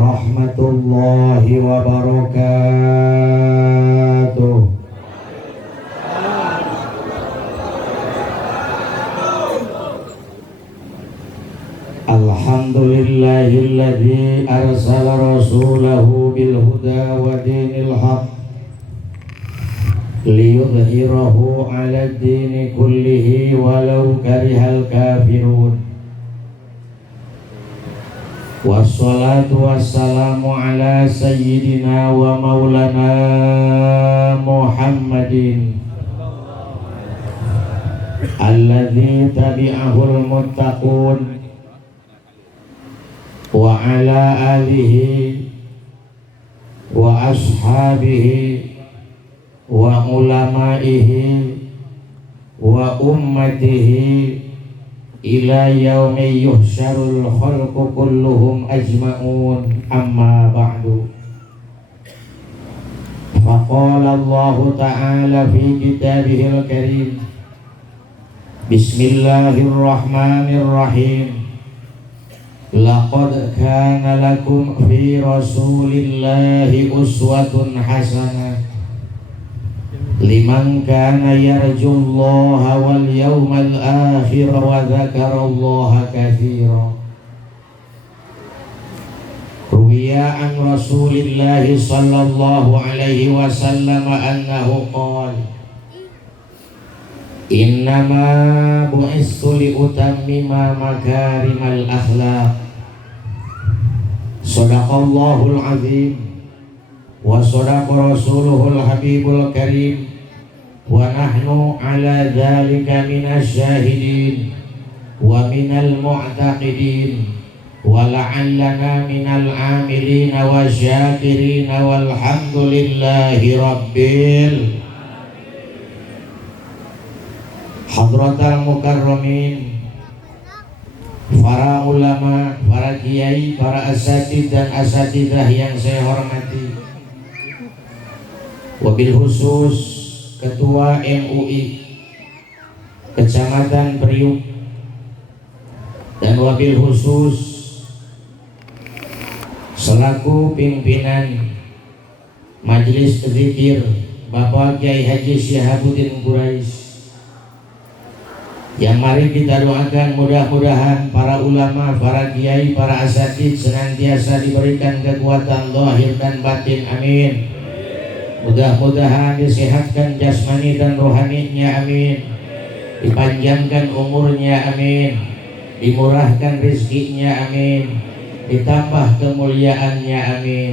warahmatullahi wabarakatuh. Alhamdulillahilladzi arsala rasulahu bil huda wa dinil haq liyudhhirahu 'ala ad-dini kullihi walau karihal kafirun. Wassalatu wassalamu ala sayyidina wa maulana Muhammadin alladzi tabi'ahul muttaqun wa ala alihi wa ashabihi wa ulamaihi wa ummatihi ila yaumi yuhsyarul khalqu kulluhum ajma'un, amma ba'du. Faqala Allah ta'ala fi kitabihil karim, bismillahirrahmanirrahim, laqad kana lakum fi rasulillahi uswatun hasanah liman kana yarjullaha wal yawmal akhir wa dzakarallaha katsira. Ruwiya an Rasulillahi sallallahu alaihi wasallam annahu qala innama bu'istu li utammima makarimal akhlaq. Shadaqallahul azim wa sadaqa rasuluhul habibul karim wa nahnu ala dzalika minasy syahidin wa minal mu'taqidin wa la'allana minal amilin wa syakirin walhamdulillahi rabbil hadratal mukarramin, para ulama, para kiai, para asatidz dan asatidzah yang saya hormati, wabil khusus Ketua MUI Kecamatan Priuk, dan wabil khusus selaku pimpinan Majelis Zikir Bapak Kiai Haji Syihabuddin Quraisy, yang mari kita doakan mudah-mudahan para ulama, para kiai, para asatidz senantiasa diberikan kekuatan zahir dan batin, amin. Mudah-mudahan disehatkan jasmani dan rohaninya, amin. Dipanjangkan umurnya, amin. Dimurahkan rezekinya, amin. Ditambah kemuliaannya, amin.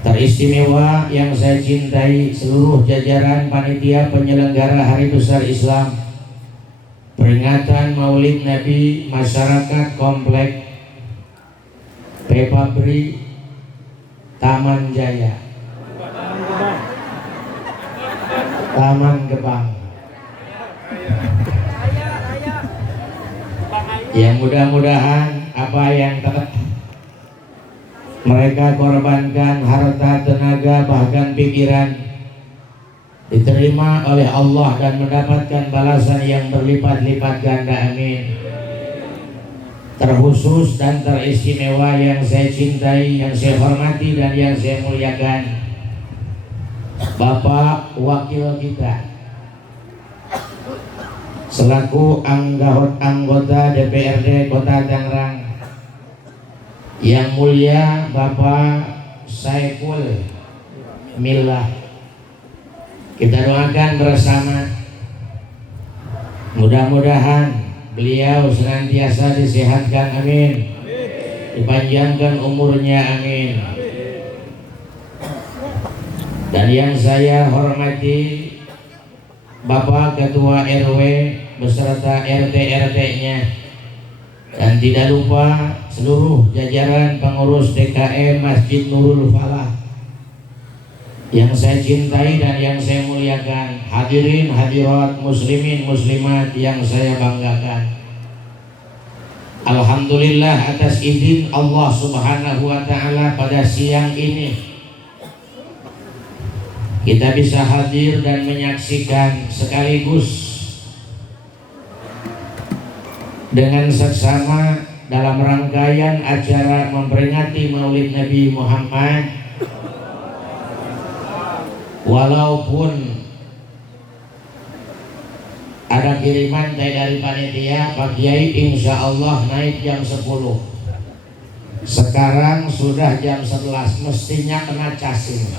Teristimewa yang saya cintai seluruh jajaran panitia penyelenggara Hari Besar Islam peringatan Maulid Nabi masyarakat komplek Pepabri Taman Jaya, Taman Gebang, yang mudah-mudahan apa yang mereka korbankan, harta, tenaga, bahkan pikiran, diterima oleh Allah dan mendapatkan balasan yang berlipat-lipat ganda, amin. Terkhusus dan teristimewa yang saya cintai, yang saya hormati dan yang saya muliakan, Bapak Wakil kita selaku anggota DPRD Kota Tangerang, yang mulia Bapak Saiful Millah. Kita doakan bersama, mudah-mudahan beliau senantiasa disehatkan, amin. Dipanjangkan umurnya, amin. Dan yang saya hormati Bapak Ketua RW beserta RT-RT-nya, dan tidak lupa seluruh jajaran pengurus DKM Masjid Nurul Falah yang saya cintai dan yang saya muliakan, hadirin hadirat muslimin muslimat yang saya banggakan. Alhamdulillah atas izin Allah Subhanahu wa ta'ala pada siang ini kita bisa hadir dan menyaksikan sekaligus dengan seksama dalam rangkaian acara memperingati Maulid Nabi Muhammad, walaupun ada kiriman dari panitia Pak Kiai, insya Allah naik jam 10. Sekarang sudah jam 11, mestinya kena casing.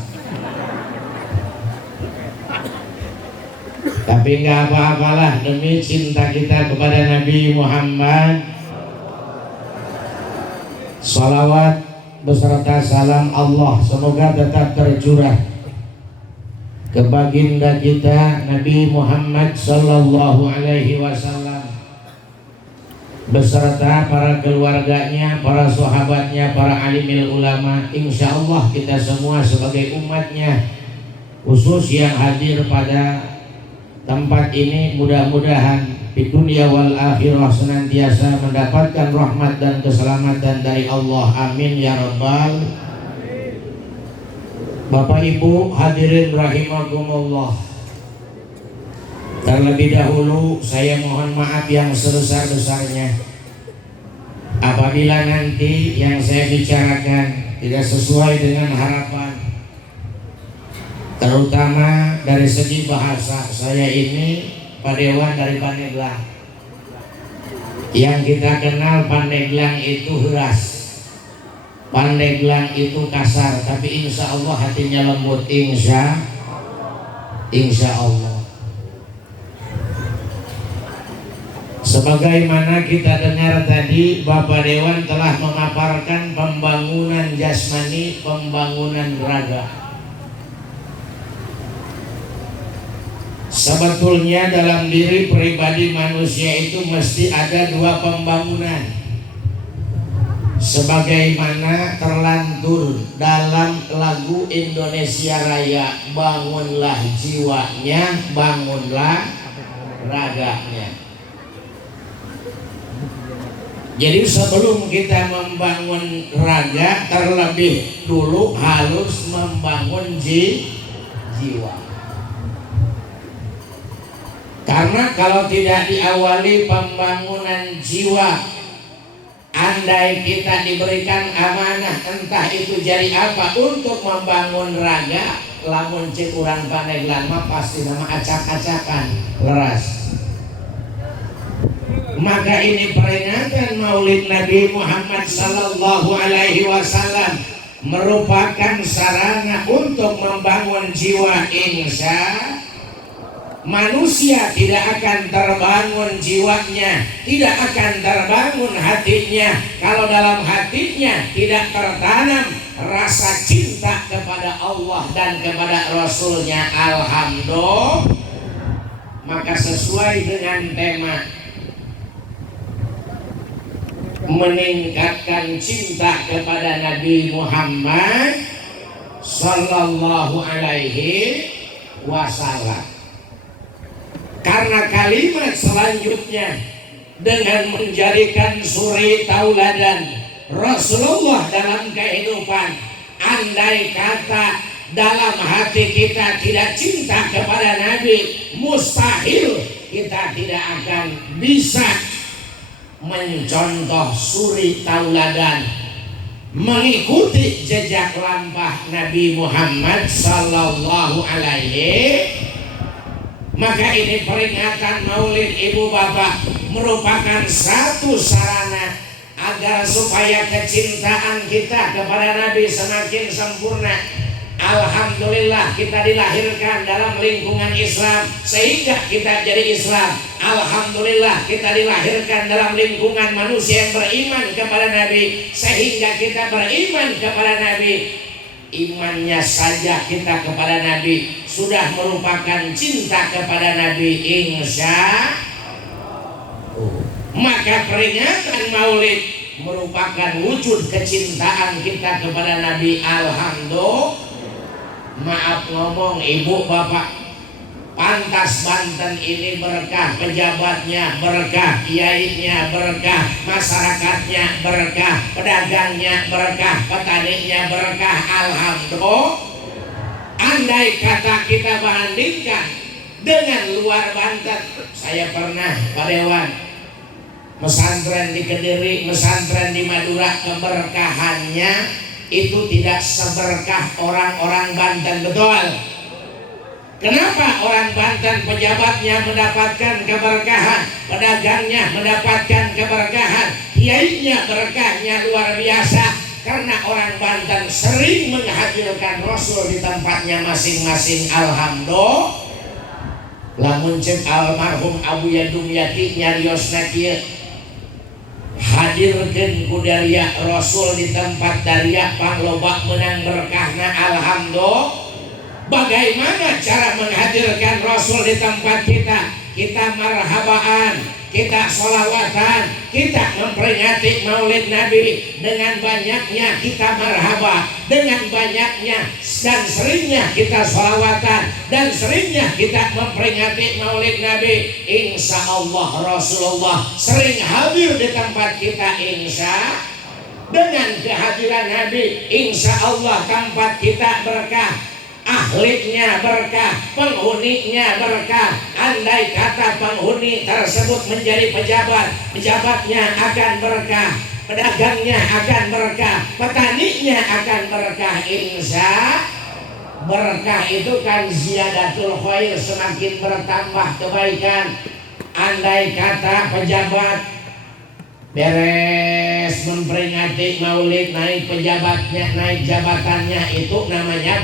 Tapi nggak apa-apalah, demi cinta kita kepada Nabi Muhammad, salawat beserta salam Allah semoga tetap tercurah ke baginda kita Nabi Muhammad sallallahu alaihi wasallam beserta para keluarganya, para sahabatnya, para alimil ulama. Insya Allah kita semua sebagai umatnya, khusus yang hadir pada tempat ini, mudah-mudahan di dunia wal akhirah senantiasa mendapatkan rahmat dan keselamatan dari Allah. Amin ya rabbal. Bapak Ibu hadirin rahimakumullah, terlebih dahulu saya mohon maaf yang sebesar-besarnya apabila nanti yang saya bicarakan tidak sesuai dengan harapan, terutama dari segi bahasa. Saya ini Pak Dewan dari Pandeglang. Yang kita kenal Pandeglang itu keras, Pandeglang itu kasar, tapi insya Allah hatinya lembut. Insya Allah. Sebagaimana kita dengar tadi, Bapak Dewan telah memaparkan pembangunan jasmani, pembangunan raga. Sebetulnya dalam diri pribadi manusia itu mesti ada dua pembangunan, sebagaimana terlantur dalam lagu Indonesia Raya, bangunlah jiwanya, bangunlah raganya. Jadi sebelum kita membangun raga, terlebih dulu harus membangun jiwa. Karena kalau tidak diawali pembangunan jiwa, andai kita diberikan amanah entah itu jadi apa untuk membangun raga, lamun cek urang Pandeglang mah pasti nama acak-acakan leras. Maka ini peringatan Maulid Nabi Muhammad sallallahu alaihi wasallam merupakan sarana untuk membangun jiwa. Insya manusia tidak akan terbangun jiwanya, tidak akan terbangun hatinya kalau dalam hatinya tidak tertanam rasa cinta kepada Allah dan kepada Rasulnya. Alhamdulillah. Maka sesuai dengan tema meningkatkan cinta kepada Nabi Muhammad sallallahu alaihi wasallam, karena kalimat selanjutnya dengan menjadikan suri tauladan Rasulullah dalam kehidupan. Andai kata dalam hati kita tidak cinta kepada Nabi, mustahil kita tidak akan bisa mencontoh suri tauladan, mengikuti jejak lampah Nabi Muhammad sallallahu alaihi. Maka ini peringatan Maulid Ibu Bapak merupakan satu sarana agar supaya kecintaan kita kepada Nabi semakin sempurna. Alhamdulillah kita dilahirkan dalam lingkungan Islam sehingga kita jadi Islam. Alhamdulillah kita dilahirkan dalam lingkungan manusia yang beriman kepada Nabi sehingga kita beriman kepada Nabi. Imannya saja kita kepada Nabi sudah merupakan cinta kepada Nabi. Insya maka peringatan Maulid merupakan wujud kecintaan kita kepada Nabi. Alhamdulillah. Maaf ngomong Ibu Bapak, pantas Banten ini berkah, pejabatnya berkah, kiainya berkah, masyarakatnya berkah, pedagangnya berkah, petaninya berkah. Alhamdulillah. Andai kata kita bandingkan dengan luar Banten, saya pernah Pak Dewan Mesantren di Kediri, mesantren di Madura, keberkahannya itu tidak seberkah orang-orang Banten, betul? Kenapa orang Banten pejabatnya mendapatkan keberkahan, pedagangnya mendapatkan keberkahan, kiainya berkahnya luar biasa? Karena orang Banten sering menghadirkan Rasul di tempatnya masing-masing. Alhamdulillah. Lamun cek almarhum Abu Yadum Yati nyariosna kieu, hadirkeun kudaria Rasul di tempat daria pangloba menang berkahna. Alhamdulillah. Bagaimana cara menghadirkan Rasul di tempat kita? Kita marhabaan, kita sholawatan, kita memperingati maulid Nabi. Dengan banyaknya kita marhaba, dengan banyaknya dan seringnya kita sholawatan, dan seringnya kita memperingati maulid Nabi, insya Allah Rasulullah sering hadir di tempat kita. Insya dengan kehadiran Nabi, insya Allah tempat kita berkah, ahlinya berkah, penghuninya berkah. Andai kata penghuni tersebut menjadi pejabat, pejabatnya akan berkah, pedagangnya akan berkah, petaninya akan berkah. Insya berkah itu kan ziyadatul khair, semakin bertambah kebaikan. Andai kata pejabat beres memperingati maulid, naik pejabatnya, naik jabatannya, itu namanya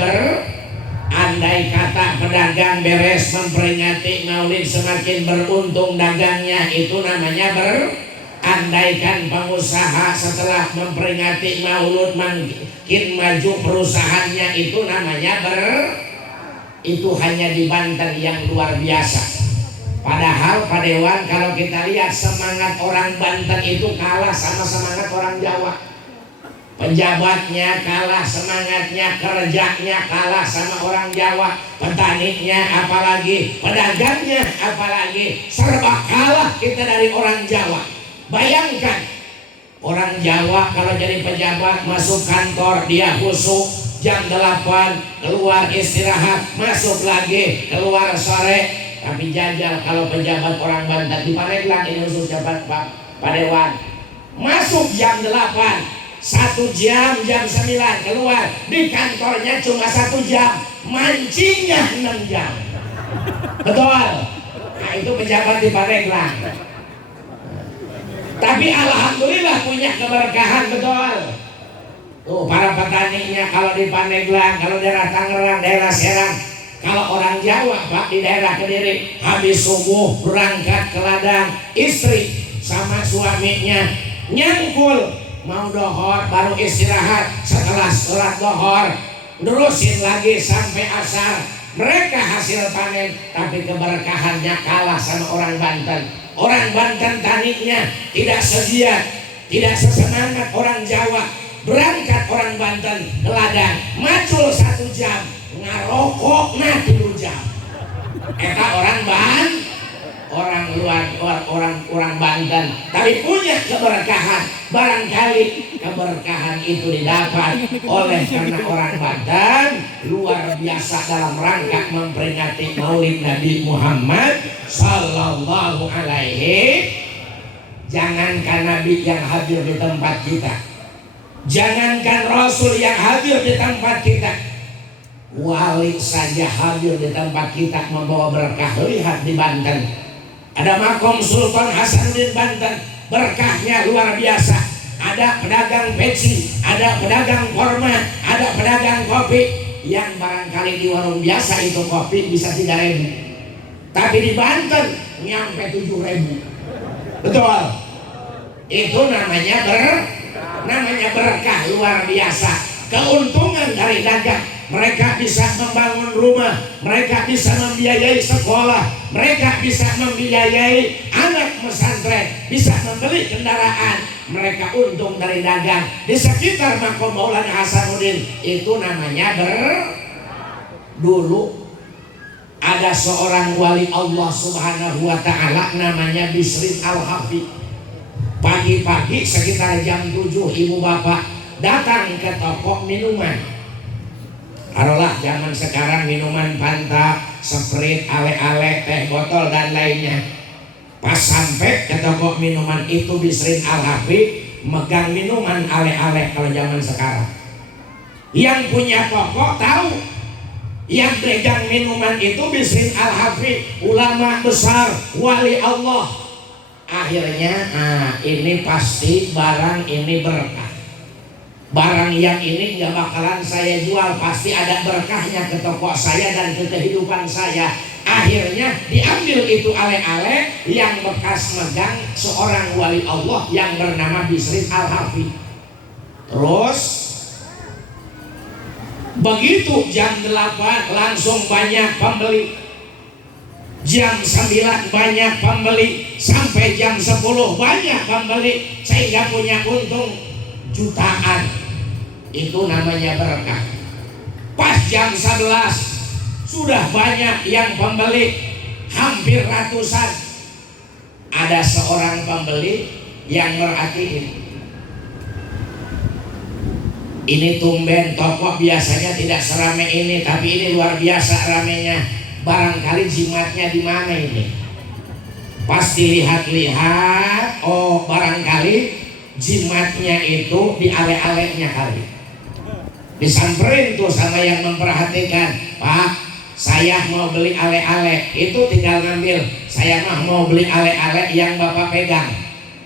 andai kata pedagang beres memperingati maulid semakin beruntung dagangnya, itu namanya andaikan pengusaha setelah memperingati maulud makin maju perusahaannya, itu namanya itu hanya di Banten yang luar biasa. Padahal Pak Dewan, kalau kita lihat semangat orang Banten itu kalah sama semangat orang Jawa. Pejabatnya kalah semangatnya, kerjanya kalah sama orang Jawa, petaninya apalagi, pedagangnya apalagi, serba kalah kita dari orang Jawa. Bayangkan orang Jawa kalau jadi pejabat, masuk kantor dia khusyuk, jam 8 keluar istirahat, masuk lagi keluar sore. Tapi jajal kalau pejabat orang Banten di Paneglang ini khususnya Pak Dewan, masuk jam 8, 1 jam, jam 9 keluar, di kantornya cuma 1 jam, mancingnya 6 jam. Betul? Nah itu pejabat di Paneglang. Tapi alhamdulillah punya keberkahan, betul. Tuh para petaninya kalau di Paneglang, kalau daerah Tangerang, daerah Serang. Kalau orang Jawa Pak di daerah Kediri, habis subuh berangkat ke ladang, istri sama suaminya nyangkul mau dohor, baru istirahat, setelah sholat dohor nerusin lagi sampai asar. Mereka hasil panen, tapi keberkahannya kalah sama orang Banten. Orang Banten taninya tidak segiat, tidak sesemangat orang Jawa. Berangkat orang Banten ke ladang, macul 1 jam, ngarokok 3 jam. Eta orang orang Banten, tapi punya keberkahan. Barangkali keberkahan itu didapat oleh karena orang Banten luar biasa dalam rangka memperingati maulid Nabi Muhammad sallallahu alaihi. Jangankan Nabi yang hadir di tempat kita, jangankan Rasul yang hadir di tempat kita, wali saja hadir di tempat kita membawa berkah. Lihat di Banten ada makom Sultan Hasanuddin Banten, berkahnya luar biasa. Ada pedagang peci, ada pedagang korma, ada pedagang kopi, yang barangkali di warung biasa itu kopi bisa 3.000, tapi di Banten nyampe 7.000. Betul? Itu namanya berkah luar biasa. Keuntungan dari dagang, mereka bisa membangun rumah, mereka bisa membiayai sekolah, mereka bisa membiayai anak pesantren, bisa membeli kendaraan. Mereka untung dari dagang. Di sekitar makom Maulana Hasanuddin itu namanya dulu ada seorang wali Allah Subhanahu wa ta'ala namanya Bisrin Al-Hafi. Pagi-pagi sekitar jam 7 ibu bapak datang ke toko minuman. Taruhlah zaman sekarang minuman Fanta, Sprite, ale-ale, teh botol dan lainnya. Pas sampai ke toko minuman itu Bisrin Al-Hafid, megang minuman ale-ale kalau zaman sekarang. Yang punya toko tahu, yang pegang minuman itu Bisrin Al-Hafid, ulama besar, wali Allah. Akhirnya ini pasti barang ini berkah. Barang yang ini nggak bakalan saya jual, pasti ada berkahnya ke toko saya dan ke kehidupan saya. Akhirnya diambil itu ale-ale yang bekas megang seorang wali Allah yang bernama Bisrin Al-Hafid. Terus begitu jam 8 langsung banyak pembeli, jam 9 banyak pembeli, sampai jam 10 banyak pembeli, sehingga punya untung jutaan. Itu namanya berkah. Pas jam 11 sudah banyak yang pembeli, hampir ratusan. Ada seorang pembeli yang merhatiin, ini tumben toko biasanya tidak seramai ini, tapi ini luar biasa ramenya. Barangkali jimatnya di mana ini? Pas dilihat-lihat, oh barangkali jimatnya itu di ale-alenya kali. Disamperin tuh sama yang memperhatikan, Pak, saya mau beli ale-ale. Itu tinggal ngambil, saya mah mau beli ale-ale yang Bapak pegang.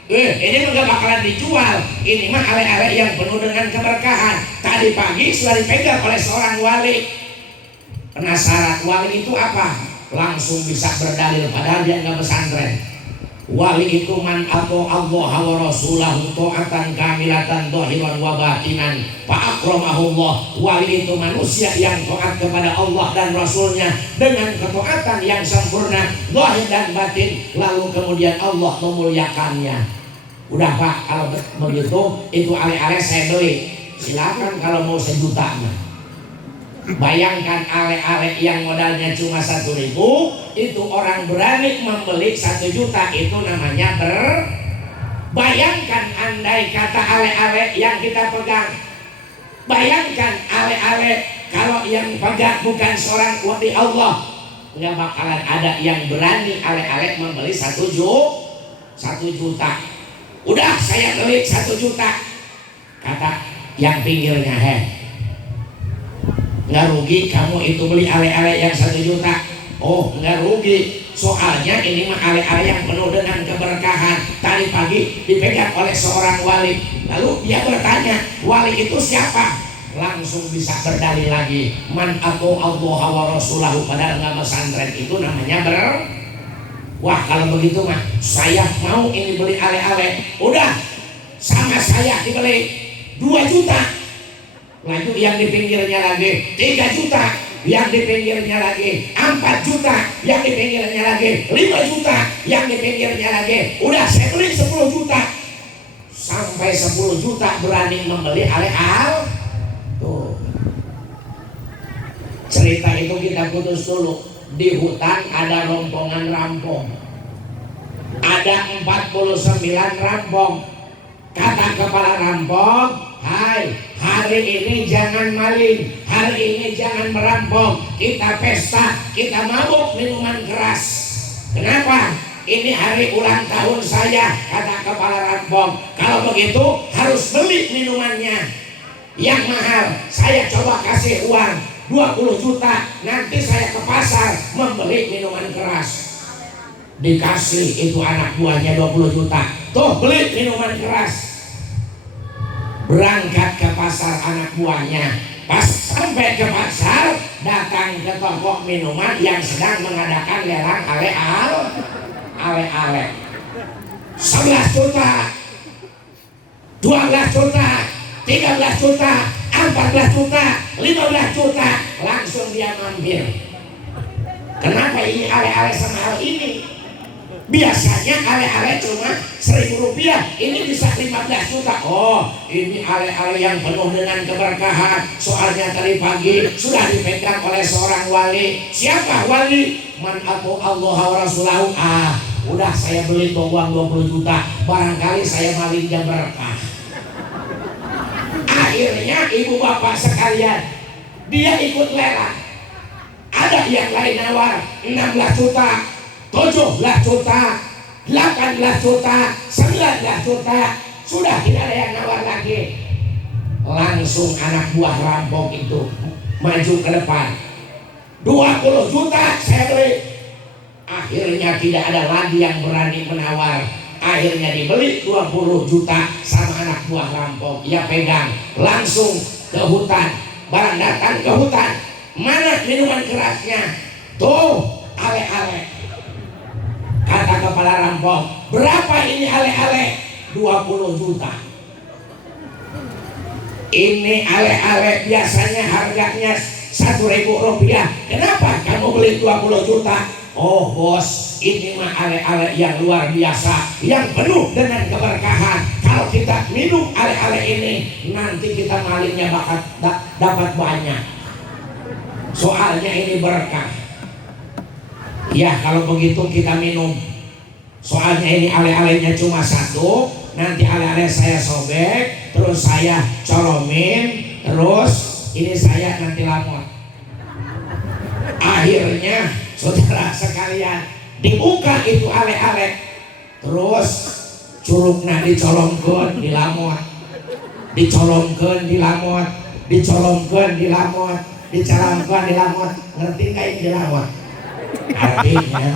Ini mah gak bakalan dijual. Ini mah ale-ale yang penuh dengan keberkahan. Tadi pagi sudah dipegang oleh seorang wali. Penasaran, wali itu apa? Langsung bisa berdalil, padahal dia nggak pesantren. Wali itu man atau Allah wa rasulahu ta'atan kamilatan dhahiran wa batinan fa akramahullah. Wali itu manusia yang taat kepada Allah dan Rasulnya dengan ketaatan yang sempurna zahir dan batin, lalu kemudian Allah memuliakannya. Udah Pak, kalau begitu itu ale-ale saya beli, silakan kalau mau sejuta mah. Bayangkan ale-ale yang modalnya cuma 1.000, itu orang berani membeli 1 juta, itu namanya bayangkan andai kata ale-ale yang kita pegang. Bayangkan ale-ale kalau yang pegang bukan seorang wali Allah, nggak bakalan ada yang berani ale-ale membeli 1 juta. Udah saya beli 1 juta, kata yang pinggirnya, nggak rugi kamu itu beli ale-ale yang 1 juta. Oh nggak rugi, soalnya ini mah ale-ale yang penuh dengan keberkahan. Tadi pagi dipegang oleh seorang wali. Lalu dia bertanya, wali itu siapa? Langsung bisa berdalil lagi, man atau Allah wa rasulahu, padahal nggak pesantren. Itu namanya wah kalau begitu mah saya mau ini beli ale-ale. Udah sama saya dibeli 2 juta. Lanjut yang di pinggirnya lagi 3 juta, yang di pinggirnya lagi 4 juta, yang di pinggirnya lagi 5 juta, yang di pinggirnya lagi. Udah saya beli 10 juta. Sampai 10 juta berani membeli ale-ale. Tuh. Cerita itu kita putus dulu. Di hutan ada rombongan rampong. Ada 49 rampong. Kata kepala rampong, hai, hari ini jangan maling, hari ini jangan merampok, kita pesta, kita mabuk minuman keras. Kenapa? Ini hari ulang tahun saya, kata kepala rampong. Kalau begitu harus beli minumannya yang mahal. Saya coba kasih uang 20 juta, nanti saya ke pasar membeli minuman keras. Dikasih itu anak buahnya 20 juta. Tuh beli minuman keras. Berangkat ke pasar anak buahnya. Pas sampai ke pasar, datang ke toko minuman yang sedang mengadakan lelang ale-ale. 11 juta, 12 juta, 13 juta, 14 juta, 15 juta. Langsung dia mampir. Kenapa ini ale-ale semahal ini? Biasanya ale-ale cuma 1.000 rupiah, ini bisa 15 juta. Oh, ini ale-ale yang penuh dengan keberkahan. Soalnya tadi pagi sudah dipegang oleh seorang wali. Siapa wali? Man atau Allah wa rasulahu. Udah saya beli uang 20 juta. Barangkali saya maling dan berkah. Akhirnya ibu bapak sekalian, dia ikut lelang. Ada yang lain nawar 16 juta, 17 juta, 18 juta, 19 juta, sudah tidak ada yang nawar lagi. Langsung anak buah rampok itu maju ke depan. 20 juta saya beli. Akhirnya tidak ada lagi yang berani menawar. Akhirnya dibeli 20 juta sama anak buah rampok. Ia pegang langsung ke hutan. Barang datang ke hutan, mana minuman kerasnya? Tuh, ale-ale. Kata kepala rampok, berapa ini ale-ale? 20 juta. Ini ale-ale biasanya harganya 1.000 rupiah. Kenapa kamu beli 20 juta? Oh bos, ini mah ale-ale yang luar biasa, yang penuh dengan keberkahan. Kalau kita minum ale-ale ini, nanti kita malingnya bakal dapat banyak. Soalnya ini berkah. Ya kalau begitu kita minum. Soalnya ini ale-alenya cuma satu. Nanti ale-ale saya sobek, terus saya colomin, terus ini saya nanti lamot. Akhirnya saudara sekalian, dibuka itu ale-ale, terus curugna dicolongkeun di lamot, dicolongkeun di lamot, dicolongkeun di lamot, dicolongkeun di lamot. Ngerti nggak ini di lamot? Artinya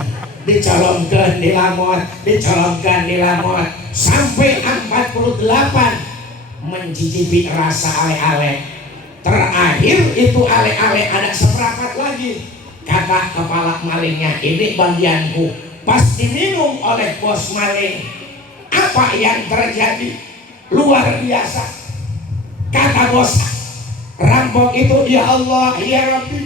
dicolongkeun di lamot, dicolongkeun di lamot sampai 48 mencicipi rasa ale-ale. Terakhir itu ale-ale ada seperempat lagi. Kata kepala malingnya, ini bagianku. Pas diminum oleh bos maling, apa yang terjadi? Luar biasa. Kata bos rampok itu, ya Allah, ya Rabbi,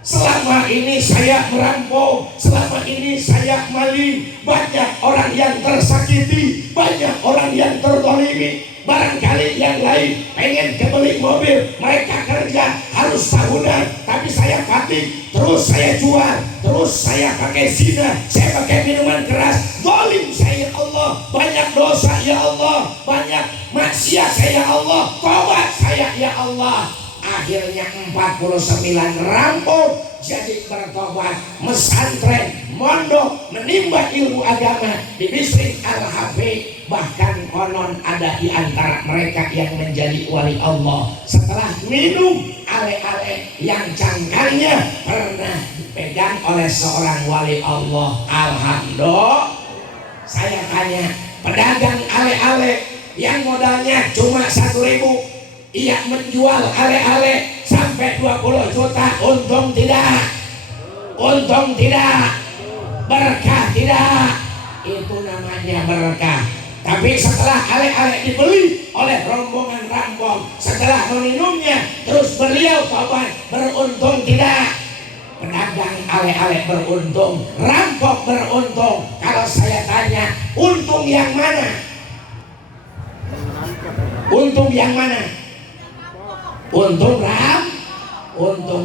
selama ini saya merampok, selama ini saya maling, banyak orang yang tersakiti, banyak orang yang terzalimi. Barangkali yang lain pengen kebeli mobil, mereka kerja harus tahunan, tapi saya fatih, terus saya jual, terus saya pakai zina, saya pakai minuman keras, zalim saya ya Allah, banyak dosa ya Allah, banyak maksiat saya ya Allah, taubat saya ya Allah. Akhirnya 49 rampok jadi bertobat, mesantren, mondok, menimba ilmu agama di Bisri Al-Hafiz. Bahkan konon ada di antara mereka yang menjadi wali Allah setelah minum ale-ale yang cangkangnya pernah dipegang oleh seorang wali Allah. Alhamdulillah. Saya tanya, pedagang ale-ale yang modalnya cuma 1.000, ia menjual ale-ale sampai 20 juta, untung tidak? Untung tidak? Berkah tidak? Itu namanya berkah. Tapi setelah ale-ale dibeli oleh rombongan rampok, setelah meminumnya terus beliau tobat, beruntung tidak? Pedagang ale-ale beruntung, rampok beruntung. Kalau saya tanya, untung yang mana? Untung yang mana? Untung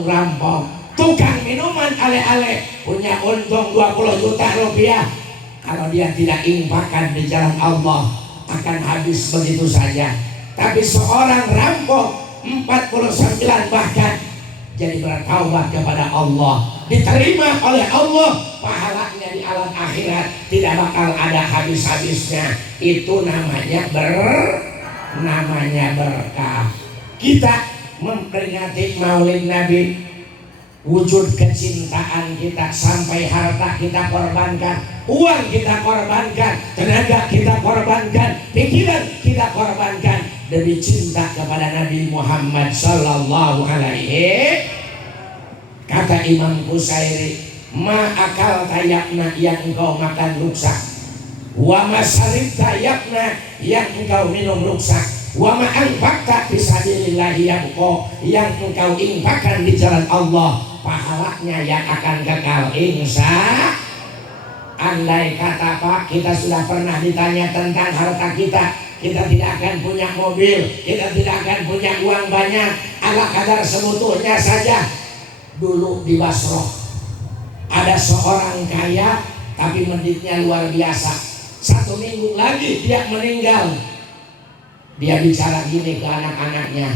rampok. Tukang minuman ale-ale punya untung 20 juta rupiah. Kalau dia tidak infakkan di jalan Allah, akan habis begitu saja. Tapi seorang rampok 49 bahkan jadi bertaubat kepada Allah, diterima oleh Allah, pahalanya di alam akhirat tidak bakal ada habis-habisnya. Itu namanya berkah. Kita memperingati Maulid Nabi, wujud kecintaan kita sampai harta kita korbankan, uang kita korbankan, tenaga kita korbankan, pikiran kita korbankan demi cinta kepada Nabi Muhammad sallallahu alaihi. Kata Imam Qusairi, ma akal tayakna yang engkau makan ruksak, wa masarib tayakna yang engkau minum ruksak, wa ma anfaqta fisabilillah yang engkau infakkan di jalan Allah, pahalanya yang akan kekal insya. Andai kata Pak, kita sudah pernah ditanya tentang harta kita, kita tidak akan punya mobil, kita tidak akan punya uang banyak, ala kadar sebutuhnya saja. Dulu di Basroh ada seorang kaya tapi mendidiknya luar biasa. 1 minggu lagi dia meninggal. Dia bicara gini ke anak-anaknya,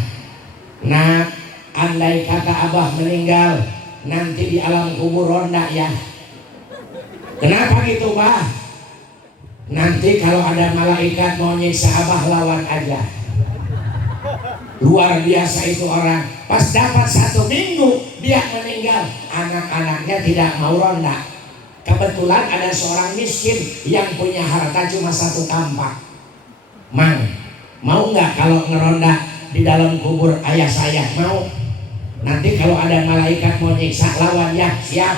nah andai kata Abah meninggal nanti di alam kubur ronda ya. Kenapa gitu Bah? Nanti kalau ada malaikat mau nyiksa abah, lawan aja. Luar biasa itu orang. Pas dapat 1 minggu dia meninggal, anak-anaknya tidak mau ronda. Kebetulan ada seorang miskin yang punya harta cuma 1 kampak. Mang, mau nggak kalau ngeronda di dalam kubur ayah saya? Mau. Nanti kalau ada malaikat mau nyiksa, lawan ya. Siap.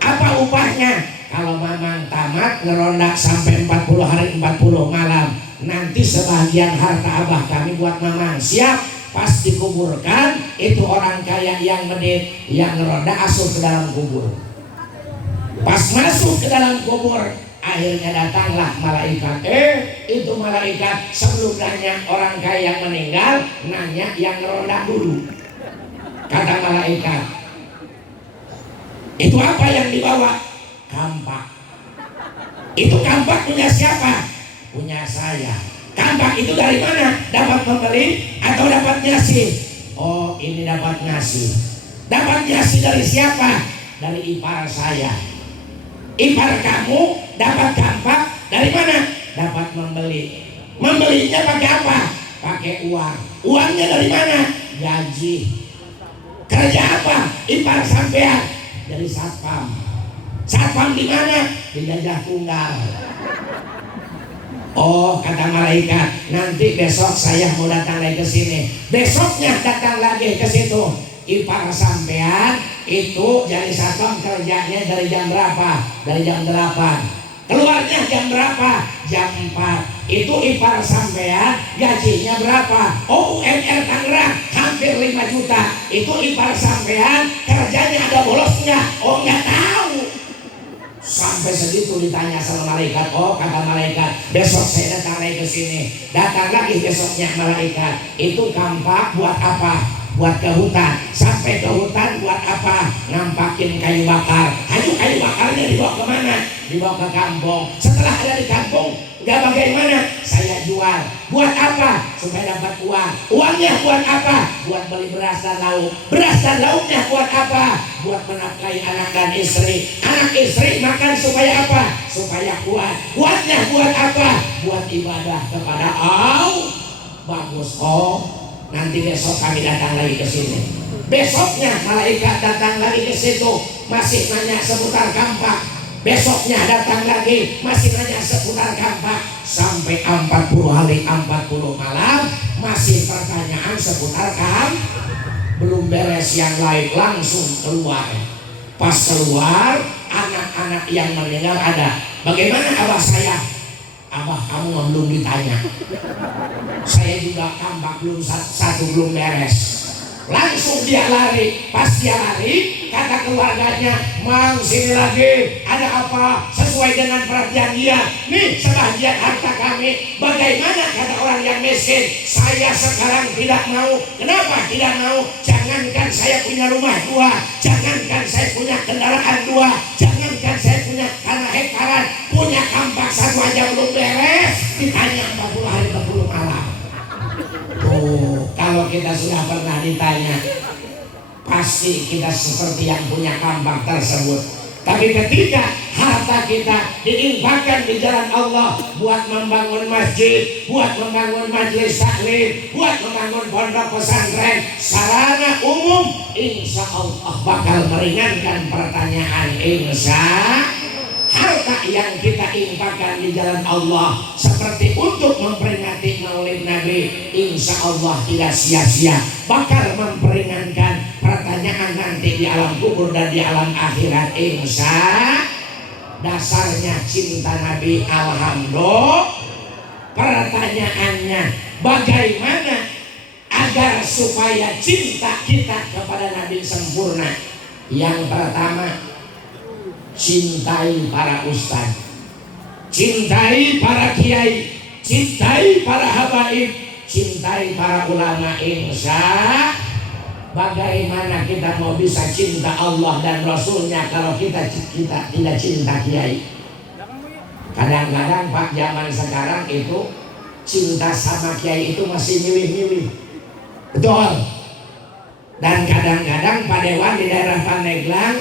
Apa upahnya? Kalau mamang tamat ngeronda sampai 40 hari 40 malam, nanti sebagian harta abah kami buat mamang. Siap. Pas dikuburkan, itu orang kaya yang menit, yang ngeronda asuh ke dalam kubur. Pas masuk ke dalam kubur, akhirnya datanglah malaikat. Itu malaikat sebelum nanya orang kaya yang meninggal, nanya yang ngeronda dulu. Kata malaikat, itu apa yang dibawa? Kampak. Itu kampak punya siapa? Punya saya. Kampak itu dari mana? Dapat membeli atau dapat ngasih? Oh, ini dapat ngasih. Dapat ngasih dari siapa? Dari ipar saya. Ipar kamu dapat kampak dari mana? Dapat membeli. Membelinya pakai apa? Pakai uang. Uangnya dari mana? Gaji. Kerja apa? Ipar sampean dari satpam. Satpam di mana? Di Gajah Tunggal. Oh, kata malaikat, nanti besok saya mau datang lagi ke sini. Besoknya datang lagi ke situ. Ipar sampean itu jadi satpam, kerjanya dari jam berapa? Dari jam 8. Keluarnya jam berapa? Jam 4. Itu ipar sampean gajinya berapa? Oh, UMR Tangerang hampir 5 juta. Itu ipar sampean kerjanya ada bolosnya? Oh, nggak tahu. Sampai segitu ditanya sama malaikat. Oh, kata malaikat, besok saya datang lagi ke sini. Datang lagi besoknya malaikat. Itu kampak buat apa? Buat ke hutan. Sampai ke hutan buat apa? Nampakin kayu bakar. Ayo, kayu bakarnya dibawa kemana? Dibawa ke kampung. Setelah ada di kampung, nggak bagaimana? Saya jual. Buat apa? Supaya dapat uang. Uangnya buat apa? Buat beli beras dan lauk. Beras dan lauknya buat apa? Buat menafkahi anak dan istri. Anak istri makan supaya apa? Supaya kuat. Kuatnya buat apa? Buat ibadah kepada Allah. Bagus. Oh, nanti besok kami datang lagi ke sini. Besoknya malaikat datang lagi ke situ, masih nanya seputar kampak. Besoknya datang lagi, masih nanya seputar kampak. Sampai 40 hari 40 malam masih pertanyaan seputar kampak. Belum beres yang lain, langsung keluar. Pas keluar, anak-anak yang mendengar ada. Bagaimana abah saya? Abah kamu belum ditanya. Saya juga kampak belum satu belum beres. Langsung dia lari. Pas dia lari, kata keluarganya, Mang sini lagi, ada apa? Sesuai dengan perhatian dia. Nih sebagian harta kami. Bagaimana kata orang yang miskin? Saya sekarang tidak mau. Kenapa tidak mau? Jangankan saya punya rumah 2, jangankan saya punya kendaraan 2, jangankan saya punya tanah hektaran, punya kampak 1 aja belum beres. Ditanya 40 hari 40 malam. Tuh, kalau kita sudah pernah ditanya, pasti kita seperti yang punya kampak tersebut. Tapi ketika harta kita diinfakkan di jalan Allah buat membangun masjid, buat membangun majelis taklim, buat membangun pondok pesantren, sarana umum, insya Allah bakal meringankan pertanyaan. Insya harta yang kita infakkan di jalan Allah seperti untuk memperingati Maulid Nabi, insya Allah tidak sia-sia, bakal memperingankan pertanyaan nanti di alam kubur dan di alam akhirat. Insya dasarnya cinta Nabi. Alhamdulillah. Pertanyaannya, bagaimana agar supaya cinta kita kepada Nabi sempurna? Yang pertama, cintai para ustaz, cintai para kiai, cintai para habaib, cintai para ulama. Insya bagaimana kita mau bisa cinta Allah dan Rasulnya kalau kita tidak cinta kiai? Kadang-kadang Pak, zaman sekarang itu cinta sama kiai itu masih milih-milih. Betul. Dan kadang-kadang Pak Dewan di daerah Pandeglang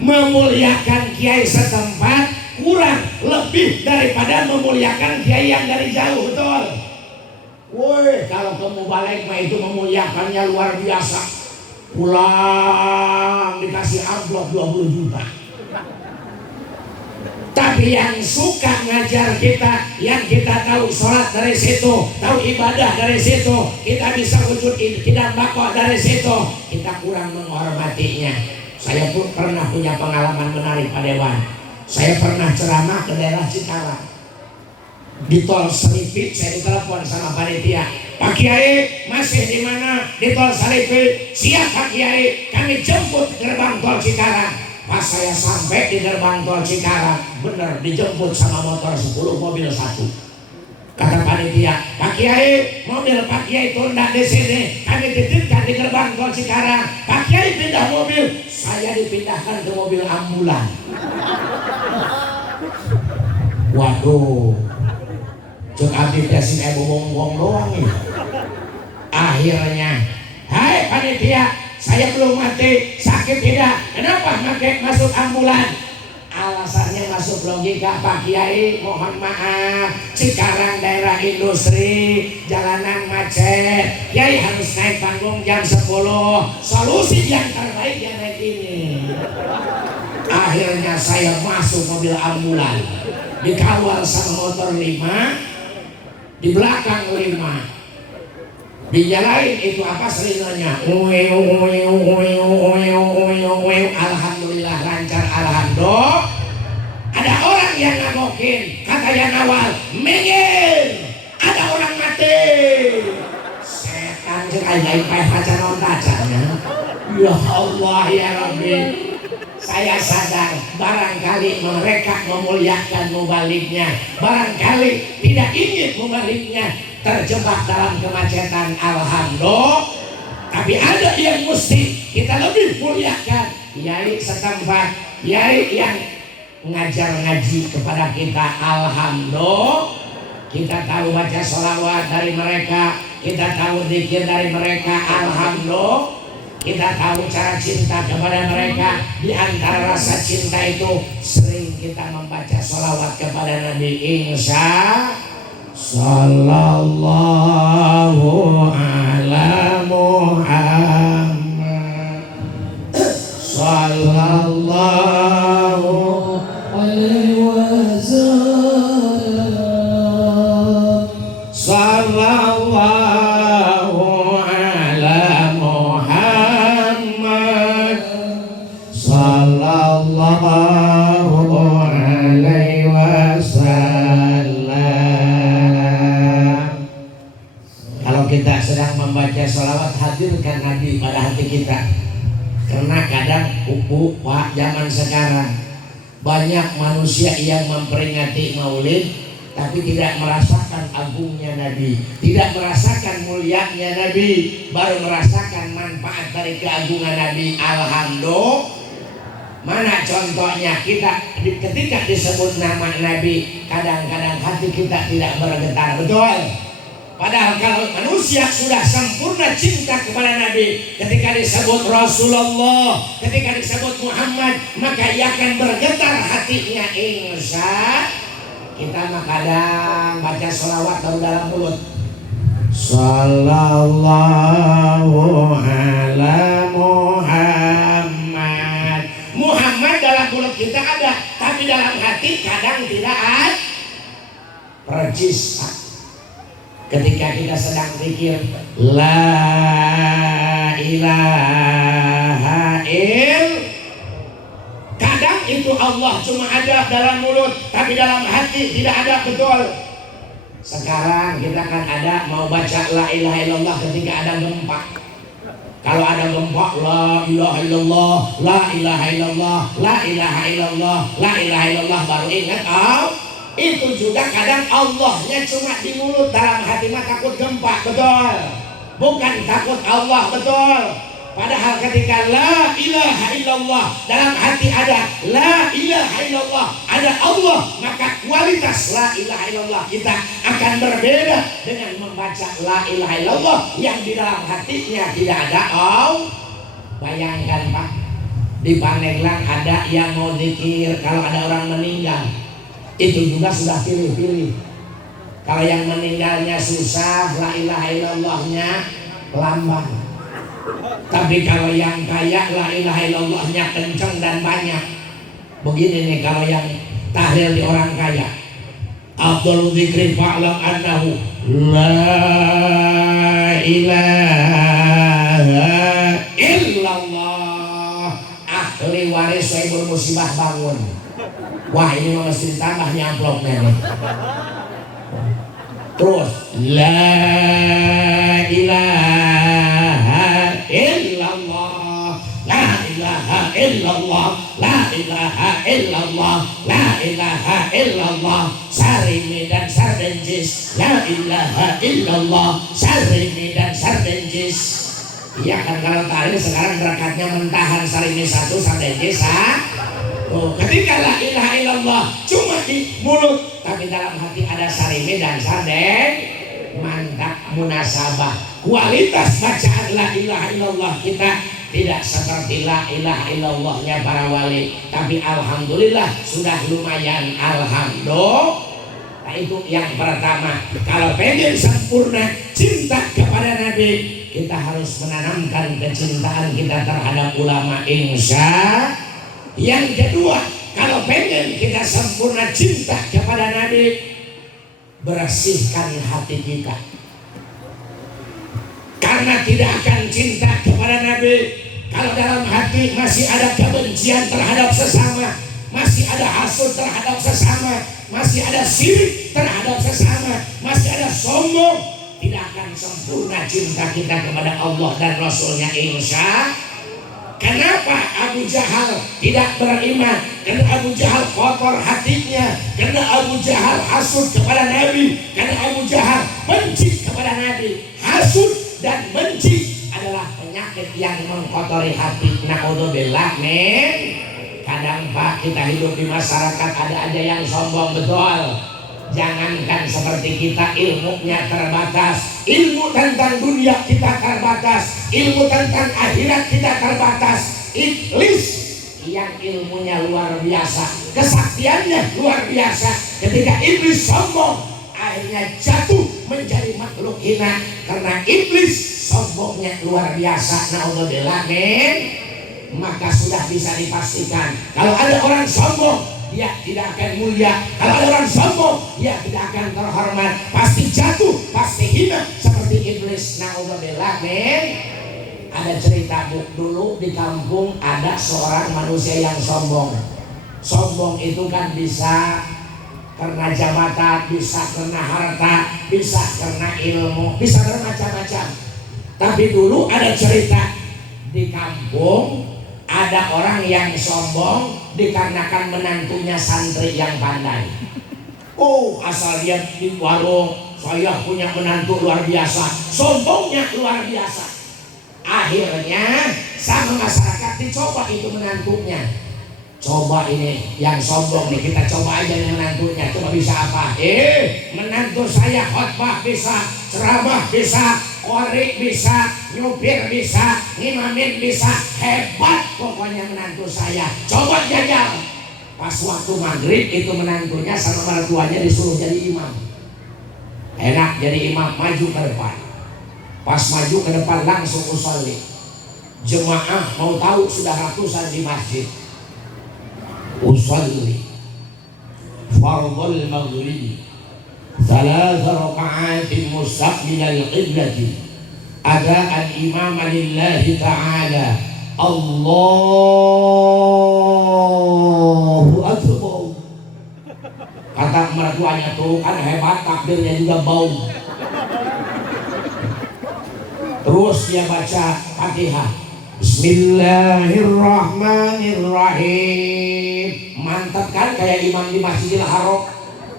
memuliakan kiai setempat, kurang lebih daripada memuliakan kiai yang dari jauh, betul? Woi, kalau kamu balik mah itu memuliakannya luar biasa. Pulang dikasih amplop 20 juta. Tapi yang suka ngajar kita, yang kita tahu sholat dari situ, tahu ibadah dari situ, kita bisa wujud kidam bako dari situ, kita kurang menghormatinya. Saya pun pernah punya pengalaman menarik Pak Dewan. Saya pernah ceramah ke daerah Cikarang. Di tol Selipi, saya ditelepon sama panitia. Pak Kiai masih di mana? Di tol Selipi. Siap Pak Kiai, kami jemput gerbang tol Cikarang. Pas saya sampai di gerbang tol Cikarang, bener dijemput sama motor 10, mobil 1. Kata panitia, Pak Kiai, mobil Pak Kiai tunda di sini. Kami titipkan di gerbang tol Cikarang. Pak Kiai pindah mobil, saya dipindahkan ke mobil ambulan. Waduh, cuk abdi dasi kayak bongong doang nih. Akhirnya, hai panitia, saya belum mati, sakit tidak? Kenapa masuk ambulan? Alasannya masuk logika, Pak Kiai, mohon maaf, Cikarang daerah industri, jalanan macet, Kiai harus naik panggung jam 10. Solusi yang terbaik ya naik ini. Akhirnya saya masuk mobil ambulan, dikawal sama motor 5, di belakang 5. Dijalain itu apa selingannya, alhamdulillah lancar, alhamdulillah. Ada orang yang ngamokin, kata yang awal minggir, ada orang mati. Setan cek ajaib pacar nontacannya. Ya Allah ya Rabbi, saya sadar barangkali mereka memuliakan mubaliknya, barangkali tidak ingin mubaliknya terjebak dalam kemacetan, alhamdulillah. Tapi ada yang mesti kita lebih muliakan, kiai setempat, kiai yang ngajar ngaji kepada kita, alhamdulillah. Kita tahu baca sholawat dari mereka, kita tahu zikir dari mereka, alhamdulillah. Kita tahu cara cinta kepada mereka. Di antara rasa cinta itu sering kita membaca sholawat kepada Nabi. Insya Sallallahu ala Muhammad Sallallahu alaihi wasallam Sallallahu ala Muhammad Sallallahu alaihi wasallam. Kita sedang membaca sholawat, hadirkan Nabi pada hati kita. Karena kadang Pak, zaman sekarang banyak manusia yang memperingati maulid tapi tidak merasakan agungnya Nabi, tidak merasakan mulianya Nabi, baru merasakan manfaat dari keagungan Nabi. Alhamdulillah. Mana contohnya? Kita ketika disebut nama Nabi, kadang-kadang hati kita tidak bergetar, betul? Padahal kalau manusia sudah sempurna cinta kepada Nabi, ketika disebut Rasulullah, ketika disebut Muhammad, maka ia akan bergetar hatinya. Insya kita mah kadang baca sholawat baru dalam mulut. Sallallahu ala Muhammad. Muhammad dalam mulut kita ada, tapi dalam hati kadang tidak ada. Percis ketika kita sedang pikir la ilaha il, kadang itu Allah cuma ada dalam mulut tapi dalam hati tidak ada, betul? Sekarang kita kan ada mau baca la ilaha illallah ketika ada gempa. Kalau ada gempa, la ilaha illallah, la ilaha illallah, la ilaha illallah, la ilaha illallah, baru ingat. Itu juga kadang Allahnya cuma di mulut, dalam hati mah takut gempa, betul? Bukan takut Allah, betul? Padahal ketika la ilaha illallah, dalam hati ada la ilaha illallah, ada Allah, maka kualitas la ilaha illallah kita akan berbeda dengan membaca la ilaha illallah yang di dalam hatinya tidak ada Allah. Bayangkan Pak, di Pandeglang ada yang mau zikir kalau ada orang meninggal. Itu juga sudah pilih-pilih. Kalau yang meninggalnya susah, la ilaha illallahnya lamban. Tapi kalau yang kaya, la ilaha illallahnya kenceng dan banyak. Begini nih kalau yang tahlil di orang kaya. Afdhalu dzikri fa'lam annahu la ilaha illallah. Ahli waris Sohibul Musibah bangun. Wah ini mesti ditambah amplopnya nih. Terus la ilaha illallah, la ilaha illallah, la ilaha illallah, la ilaha illallah. Sarimi dan sardenjis, la ilaha illallah, sarimi dan sardenjis. Iya kan kalau tadi sekarang berakatnya mentahan sarimi satu sardenjis Oh, ketika la ilaha illallah cuma di mulut tapi dalam hati ada sarimi dan sarden, mantap munasabah. Kualitas bacaan la ilaha illallah kita tidak seperti la ilaha illallahnya para wali, tapi alhamdulillah sudah lumayan. Alhamdulillah. Nah itu yang pertama. Kalau pengen sempurna cinta kepada Nabi, kita harus menanamkan kecintaan kita terhadap ulama, insya. Yang kedua, kalau pengen kita sempurna cinta kepada Nabi, bersihkan hati kita. Karena tidak akan cinta kepada Nabi kalau dalam hati masih ada kebencian terhadap sesama, masih ada hasud terhadap sesama, masih ada sirik terhadap sesama, masih ada sombong. Tidak akan sempurna cinta kita kepada Allah dan Rasulnya, insya. Kenapa Abu Jahal tidak beriman? Karena Abu Jahal kotor hatinya. Karena Abu Jahal hasud kepada Nabi. Karena Abu Jahal benci kepada Nabi. Hasud dan benci adalah penyakit yang mengkotori hati. Naudzubillah men. Kadang Pak kita hidup di masyarakat ada aja yang sombong betul. Jangankan seperti kita, ilmunya terbatas. Ilmu tentang dunia kita terbatas. Ilmu tentang akhirat kita terbatas. Iblis yang ilmunya luar biasa, kesaktiannya luar biasa. Ketika iblis sombong, akhirnya jatuh menjadi makhluk hina. Karena iblis sombongnya luar biasa. Naudzubillah men. Maka sudah bisa dipastikan kalau ada orang sombong, dia tidak akan mulia. Kalau ada orang sombong, dia tidak akan terhormat. Pasti jatuh, pasti hina seperti iblis. Naudzubillah men. Ada cerita dulu di kampung ada seorang manusia yang sombong. Sombong itu kan bisa karena jabatan, bisa karena harta, bisa karena ilmu, bisa bermacam-macam. Tapi dulu ada cerita di kampung ada orang yang sombong dikarenakan menantunya santri yang pandai. Oh, asal dia di warung, saya punya menantu luar biasa, sombongnya luar biasa. Akhirnya sama masyarakat dicoba itu menantunya. Coba ini yang sombong nih, kita coba aja nih menantunya. Coba bisa apa? Menantu saya khotbah bisa, ceramah bisa, qori bisa, nyupir bisa, ngimamin bisa, hebat pokoknya menantu saya. Coba jajal. Pas waktu maghrib itu menantunya sama mertuanya disuruh jadi imam. Enak jadi imam, maju ke depan. Pas maju ke depan langsung usolli. Jemaah mau tahu sudah ratusan di masjid. Usolli fardul maghrib 3 raka'at mustaqbilal qiblati adaan imam lillahi ta'ala. Allahu akbar. Kata mertuanya tuh kan hebat, takbirnya juga bau. Terus dia baca Fatihah. Bismillahirrahmanirrahim. Mantap kan kayak imam di Masjidil Haram.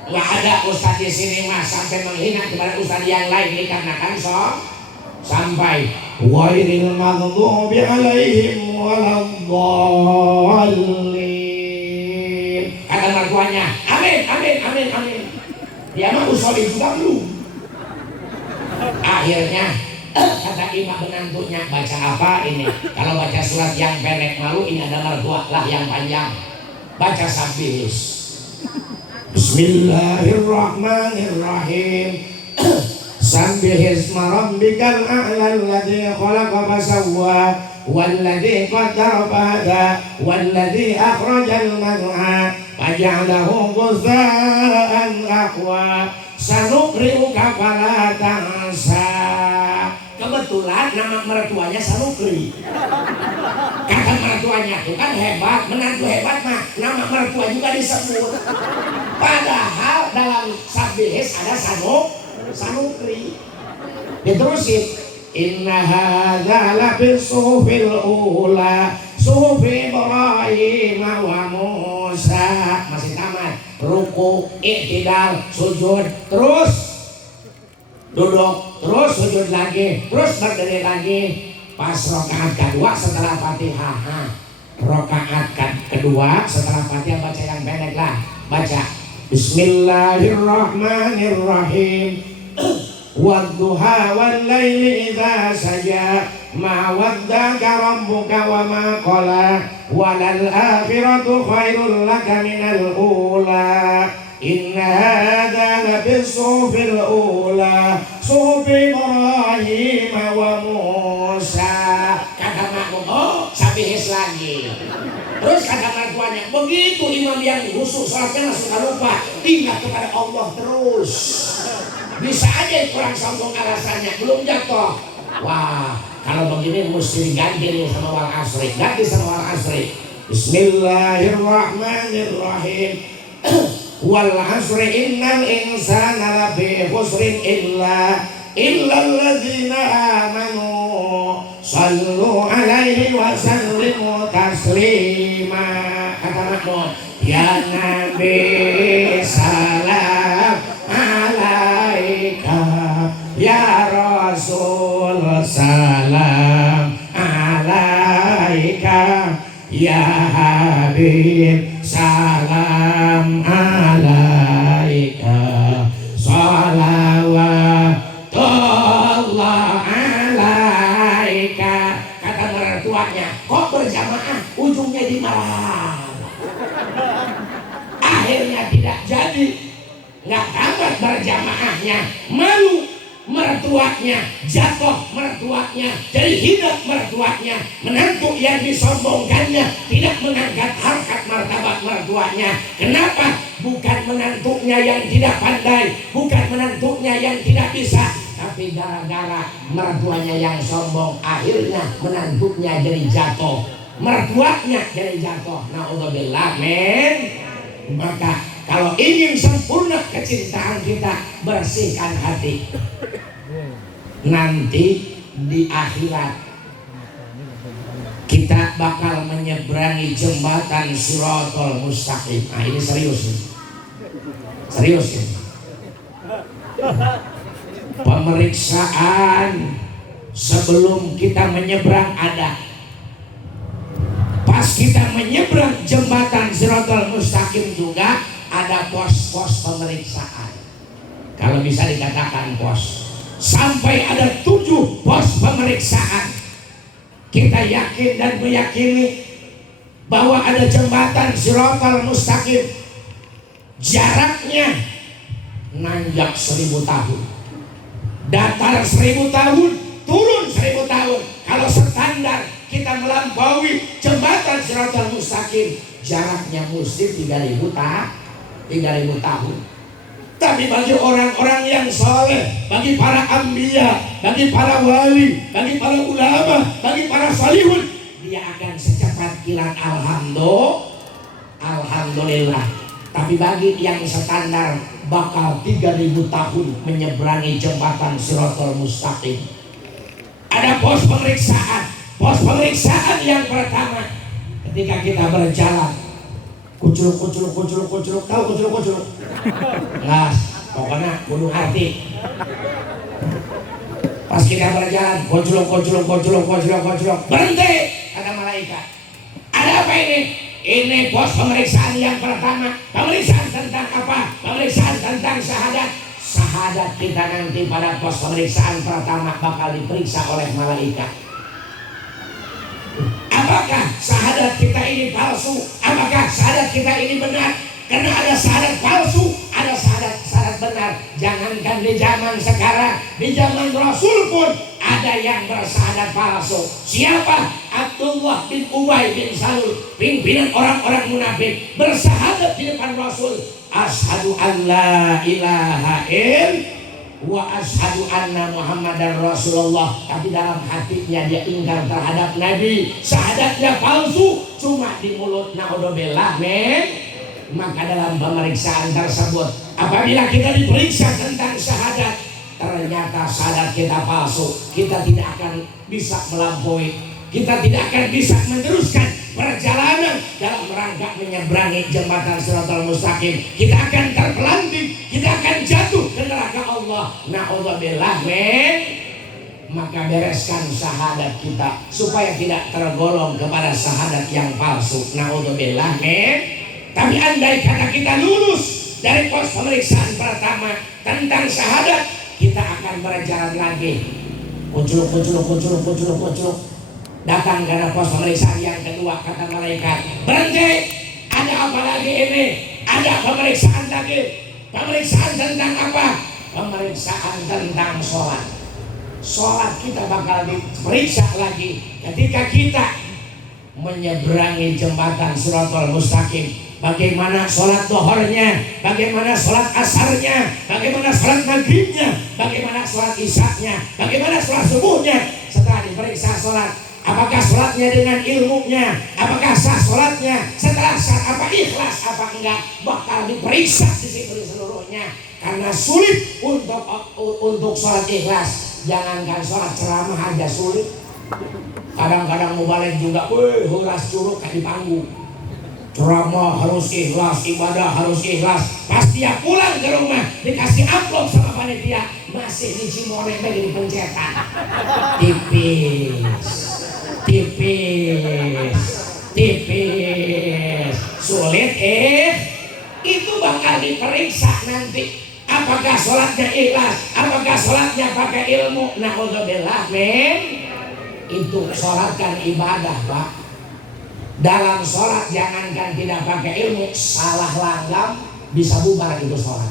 Nggak ada ustaz di sini mas sampai menghina kepada ustaz yang lain dikarenakan sampai wairil maghdubi alaihim waladdallin. Kata mertuanya, amin, amin, amin, amin. Dia mah usolli juga belum. Akhirnya kata imam menantunya, baca apa ini? Kalau baca surat yang pendek malu, ini ada mertua lah yang panjang. Baca Sabbilis. Bismillahirrahmanirrahim. Sabbihisma rabbikal a'la alladzi khalaqa fasawwa walladzi qaddara fahada walladzi akhrajal mar'a faja'alahu ghutha'an ahwa sanuqri'uka fala tansa. Kebetulan nama mertuanya Sanukri. Kata mertuanya itu kan hebat, menantu hebat mah nama mertua juga disebut. Padahal dalam Sabbihis ada Sanukri. Diterusin, inna hadza la fis suhufil ula suhufi Ibrahim wa Musa. Masih tamat. Ruku, i'tidal, sujud, terus duduk, terus sujud lagi, terus berdiri lagi. Pas rokaat kedua setelah Fatihah, rokaat kedua setelah Fatihah baca yang pendek lah. Baca Bismillahirrahmanirrahim. Wadduha wal laili idza saja ma waddaka rabbuka wa ma qala walal akhiratu khairul laka minal ula. Inna hadza la fis suhufil ula suhufi Ibrahim wa Musa. Kata makmum, oh Sabbihis lagi. Terus kata mertuanya, begitu imam yang khusyuk sholatnya langsung lupa, ingat kepada Allah terus. Bisa aja kurang sombong alasannya, belum jatuh. Wah, kalau begini mesti diganti nih sama wal asri. Ganti sama wal asri. Bismillahirrahmanirrahim. Wal asri innal insana lafi khusrin illa alladzina amanu sallu alaihi wa sallimu taslima. Kata makmum, ya Nabi salam alaika, ya Rasul salam alaika, ya Habib salam alaika, salawatullah alaika. Kata mertuanya, kok berjamaah ujungnya dimarah. Akhirnya tidak jadi, nggak tamat berjamaahnya, malu mertuanya, jatuh mertuanya, jadi hidup mertuanya, menantu yang disombongkannya, tidak mengangkat harkat martabat mertuanya. Kenapa? Bukan menantunya yang tidak pandai, bukan menantunya yang tidak bisa, tapi gara-gara mertuanya yang sombong, akhirnya menantunya jadi jatuh, mertuanya jadi jatuh. Naudzubillah, men. Maka kalau ingin sempurna kecintaan kita, bersihkan hati. Nanti di akhirat kita bakal menyeberangi jembatan Shirathul Mustaqim. Nah ini serius nih. Serius nih. Pemeriksaan sebelum kita menyeberang ada. Pas kita menyeberang jembatan Shirathul Mustaqim juga ada pos-pos pemeriksaan. Kalau bisa dikatakan pos. Sampai ada 7 pos pemeriksaan. Kita yakin dan meyakini bahwa ada jembatan Shirathul Mustaqim. Jaraknya nanjak 1000 tahun. Datar 1000 tahun, turun 1000 tahun. Kalau standar kita melampaui jembatan Shirathul Mustaqim, jaraknya mesti 3000 tahun. Tapi bagi orang-orang yang soleh, bagi para anbiya, bagi para wali, bagi para ulama, bagi para salihun, dia akan secepat kilat. Alhamdulillah. Tapi bagi yang standar bakal 3000 tahun menyeberangi jembatan Shirathul Mustaqim. Ada pos pemeriksaan. Pos pemeriksaan yang pertama, ketika kita berjalan, kuculuk, tahu kuculuk? Nah, pokoknya kudu arti. Pas kita berjalan, kuculuk, berhenti, kata malaikat. Ada apa ini? Ini pos pemeriksaan yang pertama. Pemeriksaan tentang apa? Pemeriksaan tentang syahadat. Syahadat kita nanti pada pos pemeriksaan pertama bakal diperiksa oleh malaikat. Apakah syahadat kita ini palsu? Apakah syahadat kita ini benar? Karena ada syahadat palsu, ada syahadat benar. Jangankan di zaman sekarang, di zaman Rasul pun ada yang bersyahadat palsu. Siapa? Abdullah bin Ubay bin Salul, pimpinan orang-orang munafik, bersyahadat di depan Rasul, asyhadu an la ilaha illallah wa asyhadu anna Muhammadar Rasulullah, tapi dalam hatinya dia ingkar terhadap Nabi. Syahadatnya palsu, cuma di mulut. Naudzubillah men. Maka dalam pemeriksaan tersebut, apabila kita diperiksa tentang syahadat, ternyata syahadat kita palsu, kita tidak akan bisa melampaui, kita tidak akan bisa meneruskan perjalanan dalam rangka menyeberangi jembatan Shiratal Mustaqim. Kita akan terpelanting, kita akan jatuh ke neraka Allah. Naudzubillah men. Maka bereskan syahadat kita supaya tidak tergolong kepada syahadat yang palsu. Naudzubillah men. Tapi andai kata kita lulus dari pos pemeriksaan pertama tentang syahadat, kita akan berjalan lagi. Kuculuk. Datang karena pos pemeriksaan yang kedua, kata malaikat, berhenti. Ada apa lagi ini? Ada pemeriksaan lagi. Pemeriksaan tentang apa? Pemeriksaan tentang sholat. Sholat kita bakal diperiksa lagi ketika kita menyeberangi jembatan Shiratal Mustaqim. Bagaimana sholat zuhurnya, bagaimana sholat asarnya, bagaimana sholat maghribnya, bagaimana sholat isyaknya, bagaimana sholat subuhnya. Setelah diperiksa sholat, apakah sholatnya dengan ilmunya, apakah sah sholatnya, setelah sah apa ikhlas apa enggak, bakal diperiksa sisi seluruhnya. Karena sulit untuk sholat ikhlas. Jangankan sholat ceramah aja sulit. Kadang-kadang mau balik juga, huras curug kayak di panggung. Ceramah harus ikhlas, ibadah harus ikhlas. Pas dia pulang ke rumah dikasih amplop sama panitia, masih di Cimone bagi pencetak. Tipis, sulit itu bakal diperiksa nanti. Apakah sholatnya ikhlas, apakah sholatnya pakai ilmu. Naudzubillah men. Itu sholat kan ibadah Pak. Dalam sholat jangankan tidak pakai ilmu, salah langgam bisa bubar itu sholat.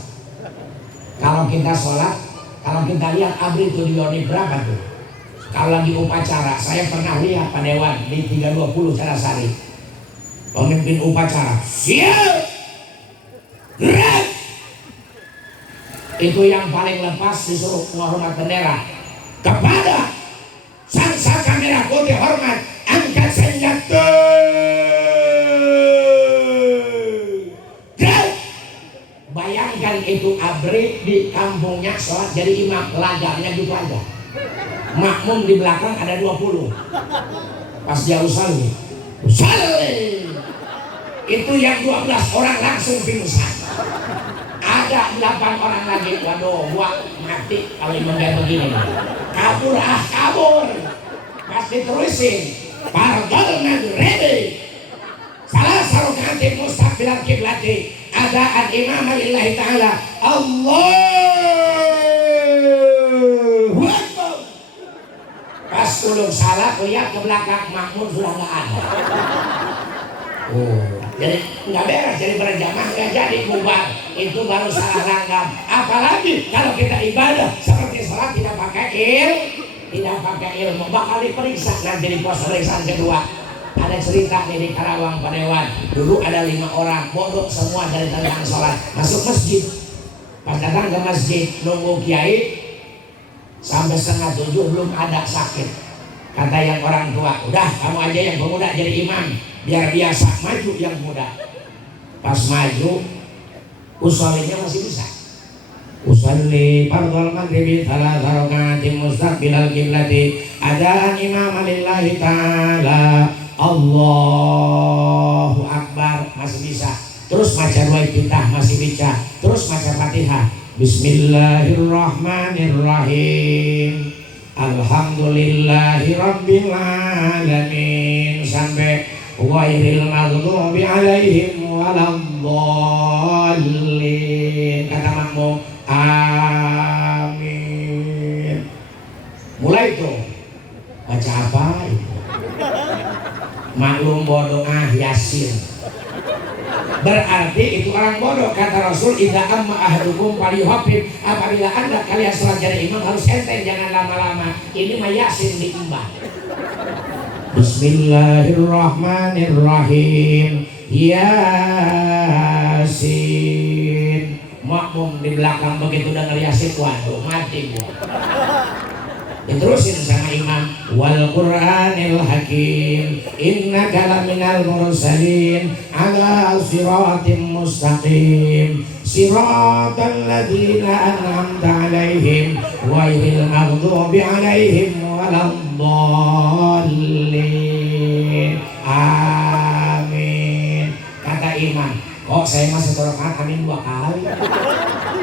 Kalau kita sholat, kalau kita lihat abri itu di Yoni berapa tuh? Kalau lagi upacara, saya pernah lihat Pak Dewan di 320 Carasari, pemimpin upacara, siap, gerak. Itu yang paling lepas disuruh menghormat bendera. Kepada sang saka merah putih hormat, angkat senjata. Bayangkan itu abri di kampungnya sholat jadi imam, lagarnya gitu aja. Makmum di belakang ada 20. Pas dia usalli, itu yang 12 orang langsung pingsan. Ada 8 orang lagi, waduh gua mati kalau imam kayak begini. Kabur. Pas diterusin, Fardol ready. Salah sarokati mustaqbilal kiblati, adaan imam lillahi ta'ala. Allahu Akbar. Pas ulung salah, lihat ke belakang, makmum sudah nggak ada. Jadi nggak beres, jadi berjamaah nggak jadi bubar. Itu baru salah langgam. Apalagi kalau kita ibadah seperti sholat tidak pakai ilmu, bakal diperiksa nanti di pos pemeriksaan kedua. Ada cerita nih di Karawang Pak Dewan. Dulu ada 5 orang bodoh semua dari tentang sholat, masuk masjid. Pas datang ke masjid nunggu kiai sampai 6:30 belum ada sakit. Kata yang orang tua, udah kamu aja yang pemuda jadi imam, biar biasa maju yang muda. Pas maju, usollinya masih bisa. Usolli fardhal maghribi thalatha raka'atin mustaqbilal qiblati, adaan imam lillahi ta'ala. Allahu Akbar masih bisa. Terus baca dua iftitah masih bisa. Terus baca Fatihah. Bismillahirrahmanirrahim. Alhamdulillahi rabbil alamin sampai ghairil maghdubi alaihim waladdallin. Kata makmum, amin. Mulai tuh baca apa itu? Maklum bodoh Yasin. Berarti itu orang bodoh. Kata Rasul, idza amma ahadukum falyuhaffif. Apabila anda kalian sholat jadi imam harus enteng, jangan lama-lama. Ini mah Yasin diimbang. Bismillahirrahmanirrahim. Yasin. Makmum di belakang begitu dengar Yasin, waduh mati gua. Diterusin sama imam, wal Qur'anil hakim innaka laminal mursalin ala siratim mustaqim siratal ladzina an'amta alaihim ghairil maghdubi alaihim waladdallin. Amin. Kata imam, kok saya masih torokan amin 2 kali.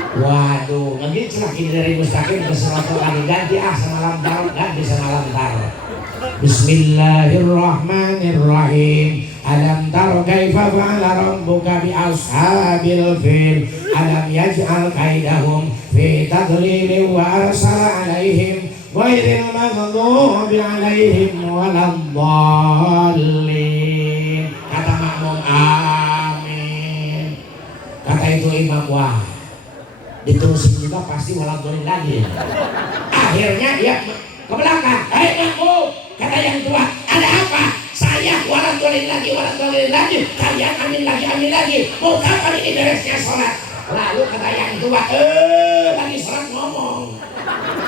Waduh, lagi celah ini dari mustaqim ke siratal lagi ganti semalam taruh ganti semalam taruh. Bismillahirrahmanirrahim. Alam taro kaifa fa'ala rabbuka bi ashabil fil alam yaj'al kaidahum fi tadlil wa arsala alaihim ghairil maghdubi alaihim waladdallin. Kata makmum amin. Kata itu imam, wah diterusin juga pasti waladdallin lagi. Akhirnya dia ke belakang, makmum, kata yang tua, ada apa? Saya waladdallin lagi, kalian amin lagi. Mau kapan ini beresnya sholat? Lalu kata yang tua, lagi sholat ngomong.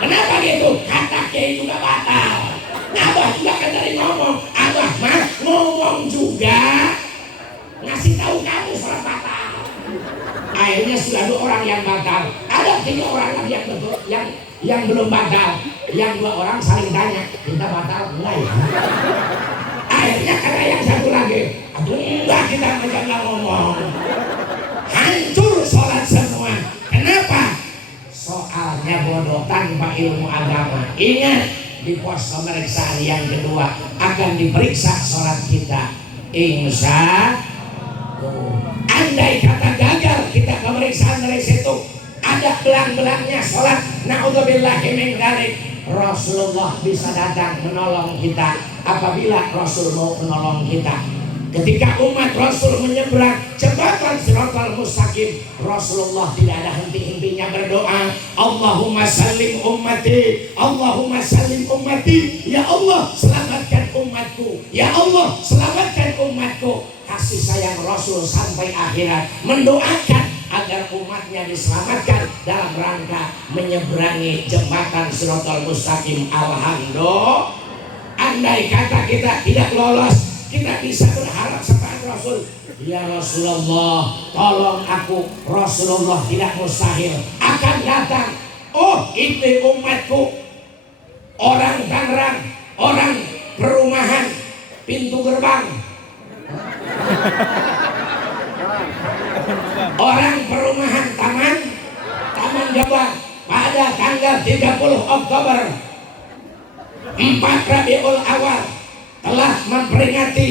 Kenapa gitu? Kata kiai juga batal. Abah juga kan dari ngomong. Abah mah ngomong juga, ngasih tahu kamu sholat batal. Akhirnya sudah 2 orang yang batal. Ada 3 orang lagi yang betul, yang belum batal. Yang 2 orang saling tanya, kita batal enggak ya? Akhirnya kata yang satu lagi, aduh enggak, kita menjaga ngomong. Hancur sholat semua. Kenapa? Soalnya bodoh tanpa ilmu agama. Ingat, di pos pemeriksaan yang kedua akan diperiksa sholat kita. Insya Allah. Andai kata gagal kita pemeriksaan dari situ, ada belang-belangnya sholat, na'udzubillahi min dzalik, Rasulullah bisa datang menolong kita apabila Rasul mau menolong kita. Ketika umat Rasul menyeberang jembatan Shiratal Mustaqim, Rasulullah tidak ada henti-hentinya berdoa, Allahumma sallim ummati, Allahumma sallim ummati, ya Allah selamatkan umatku, ya Allah selamatkan umatku. Kasih sayang Rasul sampai akhirat, mendoakan agar umatnya diselamatkan dalam rangka menyeberangi jembatan Shiratal Mustaqim. Alhamdulillah. Andai kata kita tidak lolos, kita bisa berharap kepada Rasul, ya Rasulullah tolong aku. Rasulullah tidak mustahil akan datang. Oh, itu umatku, orang Tangerang, orang perumahan pintu gerbang, orang perumahan Taman Gebang pada tanggal 30 Oktober 4 Rabiul Awal telah memperingati,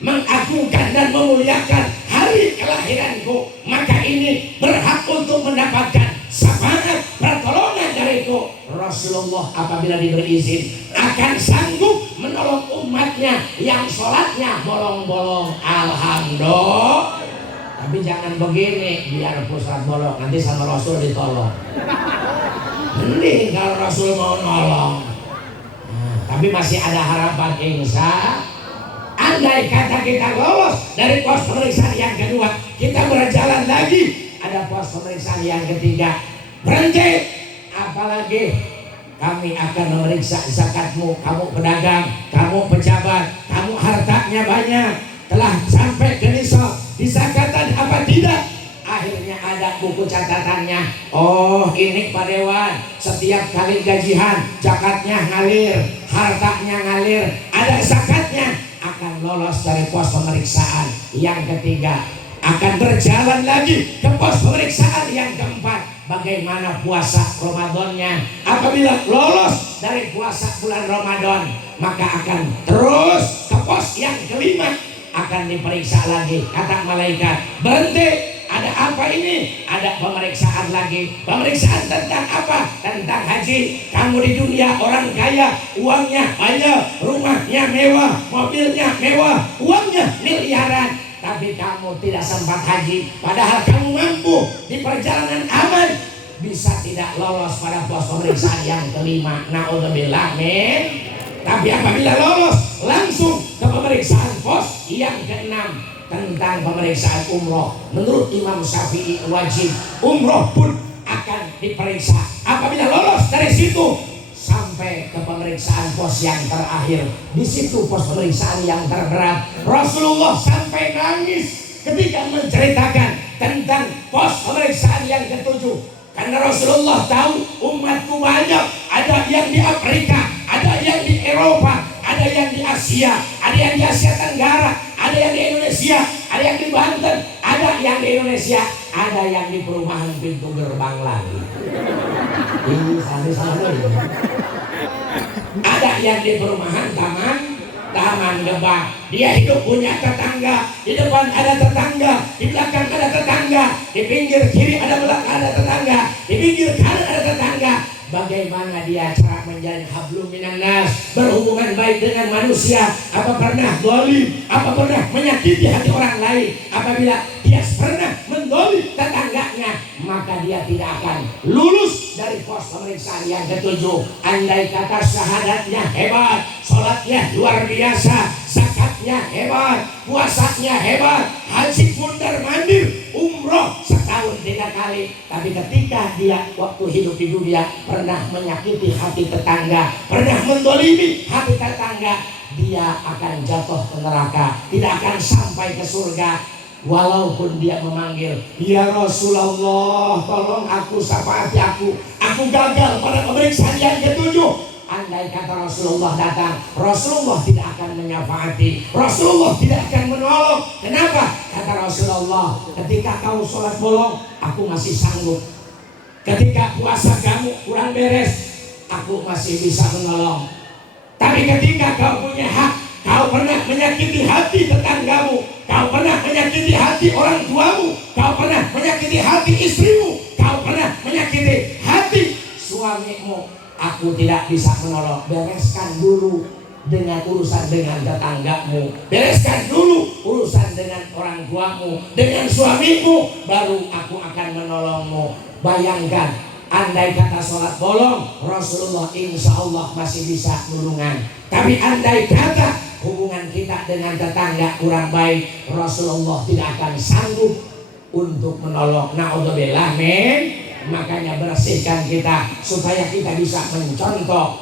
mengagungkan dan memuliakan hari kelahiranku. Maka ini berhak untuk mendapatkan syafaat pertolongan dariku. Rasulullah apabila diberi izin akan sanggup menolong umatnya yang sholatnya bolong-bolong. Alhamdulillah. Tapi jangan begini, biar pusat bolong nanti sama Rasul ditolong. Mending kalau Rasul mau nolong. Tapi masih ada harapan, insya. Andai kata kita lolos dari pos pemeriksaan yang kedua, kita berjalan lagi, ada pos pemeriksaan yang ketiga, berhenti. Apalagi kami akan memeriksa zakatmu, kamu pedagang, kamu pejabat, kamu hartanya banyak, telah sampai ke nisab, disakatan apa tidak? Akhirnya ada buku catatannya. Oh, ini Pak Dewan, setiap kali gajian zakatnya ngalir, hartanya ngalir, ada zakatnya, akan lolos dari pos pemeriksaan yang ketiga. Akan berjalan lagi ke pos pemeriksaan yang keempat. Bagaimana puasa Ramadannya? Apabila lolos dari puasa bulan Ramadan, maka akan terus ke pos yang kelima, akan diperiksa lagi. Kata malaikat, berhenti. Ada apa ini? Ada pemeriksaan lagi. Pemeriksaan tentang apa? Tentang haji. Kamu di dunia orang kaya, uangnya banyak, rumahnya mewah, mobilnya mewah, uangnya miliaran. tapi kamu tidak sempat haji, padahal kamu mampu di perjalanan aman, bisa tidak lolos pada pos pemeriksaan yang kelima. Naudzubillah min. Tapi apabila lolos, langsung ke pemeriksaan pos yang keenam tentang pemeriksaan umroh. Menurut Imam Syafi'i wajib umroh pun akan diperiksa. Apabila lolos dari situ sampai ke pemeriksaan pos yang terakhir, di situ pos pemeriksaan yang terberat. Rasulullah sampai nangis ketika menceritakan tentang pos pemeriksaan yang ketujuh, karena Rasulullah tahu umatku banyak, ada yang di Afrika, ada yang di Eropa, ada yang di Asia, ada yang di Asia Tenggara, ada yang di Indonesia, ada yang di Banten, ada yang di Indonesia, ada yang di perumahan pintu gerbang lagi. Ini sampai ada yang di perumahan taman gebang. Dia hidup punya tetangga, di depan ada tetangga, di belakang ada tetangga, di pinggir kiri ada tetangga, di pinggir kanan ada tetangga. Bagaimana dia cara menjalin hablum minan nas, berhubungan baik dengan manusia? Apa pernah zalim? Apa pernah menyakiti hati orang lain? Apabila dia pernah menzalim tetangganya, maka dia tidak akan lulus dari pos pemeriksaan yang ketujuh. Andai kata syahadatnya hebat, sholatnya luar biasa, zakatnya hebat, puasanya hebat, haji mundar mandir, umroh setahun 3 kali, tapi ketika dia waktu hidup di dunia pernah menyakiti hati tetangga, pernah mendolimi hati tetangga, dia akan jatuh ke neraka, tidak akan sampai ke surga. Walaupun dia memanggil, ya Rasulullah, tolong aku, syafaati aku gagal pada pemeriksaan yang ketujuh. Andai kata Rasulullah datang, Rasulullah tidak akan menyafaati, Rasulullah tidak akan menolong. Kenapa? Kata Rasulullah, ketika kau sholat bolong, aku masih sanggup. Ketika puasa kamu kurang beres, aku masih bisa menolong. Tapi ketika kau punya hak, kau pernah menyakiti hati tetanggamu, kau pernah menyakiti hati orang tuamu, kau pernah menyakiti hati istrimu, kau pernah menyakiti hati suamimu, aku tidak bisa menolong. Bereskan dulu dengan urusan dengan tetanggamu, bereskan dulu urusan dengan orang tuamu, dengan suamimu, baru aku akan menolongmu. Bayangkan, andai kata sholat bolong, Rasulullah insya Allah masih bisa nulungan. Tapi andai kata hubungan kita dengan tetangga kurang baik, Rasulullah tidak akan sanggup untuk menolong. Naudzubillah min. Makanya bersihkan kita supaya kita bisa mencontoh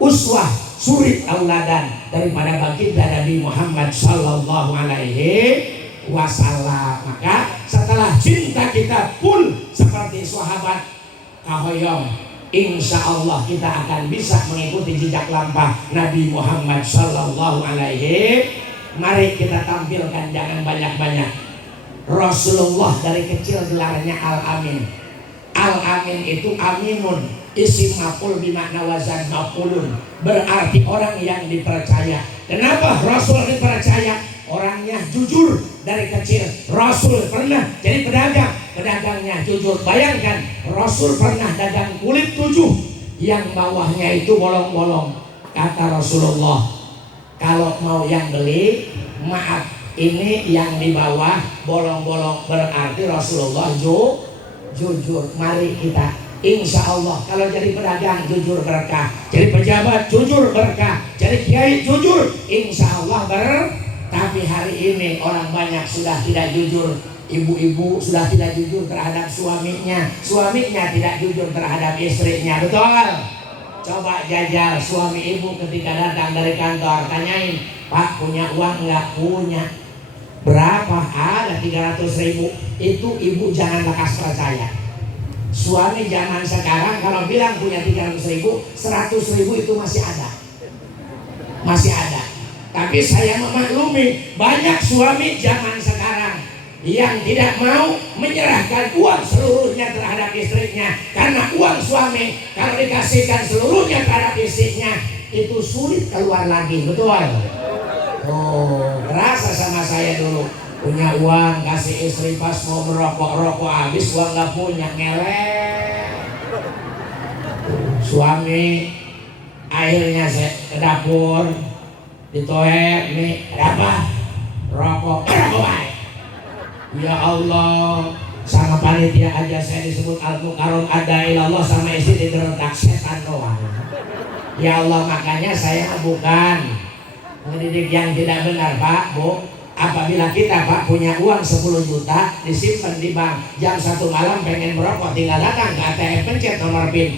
uswah suri tauladan daripada baginda Nabi Muhammad sallallahu alaihi wasallam. Maka setelah cinta kita full seperti sahabat kahoyong, insya Allah kita akan bisa mengikuti jejak lampah Nabi Muhammad sallallahu alaihi. Mari kita tampilkan, jangan banyak-banyak. Rasulullah dari kecil gelarnya Al-Amin. Al-Amin itu aminun, isim maf'ul bimakna wazan maf'ulun, berarti orang yang dipercaya. Kenapa Rasul dipercaya? Orangnya jujur dari kecil. Rasul pernah jadi pedagang, pedagangnya jujur. Bayangkan, Rasul pernah dagang kulit 7 yang bawahnya itu bolong-bolong. Kata Rasulullah, kalau mau yang beli, maaf, ini yang di bawah bolong-bolong, berarti Rasulullah jujur. Mari kita insya Allah kalau jadi pedagang jujur berkah, jadi pejabat jujur berkah, jadi kiai jujur, insya Allah Tapi hari ini orang banyak sudah tidak jujur. Ibu-ibu sudah tidak jujur terhadap suaminya, suaminya tidak jujur terhadap istrinya. Betul? Coba jajal suami ibu ketika datang dari kantor, tanyain, Pak punya uang nggak? Punya. Berapa? Ada 300.000. Itu ibu jangan lekas percaya. Suami zaman sekarang kalau bilang punya 300.000, 100.000 itu masih ada. Tapi saya memaklumi banyak suami zaman sekarang yang tidak mau menyerahkan uang seluruhnya terhadap istrinya, karena uang suami kalau dikasihkan seluruhnya terhadap istrinya itu sulit keluar lagi. Betul? Rasa sama saya dulu, punya uang kasih istri, pas mau merokok habis uang nggak punya, ngelek. Suami akhirnya saya ke dapur, ditoek nih, ada apa? Rokok baik. Ya Allah, sama panitia aja saya disebut al-mukarram ada ilallah, sama istri dideretak setan doang. Ya Allah, makanya saya bukan mendidik yang tidak benar Pak, Bu. Apabila kita Pak punya uang 10 juta disimpan di bank, jam 1 malam pengen merokok, tinggal datang ke ATM, pencet nomor PIN,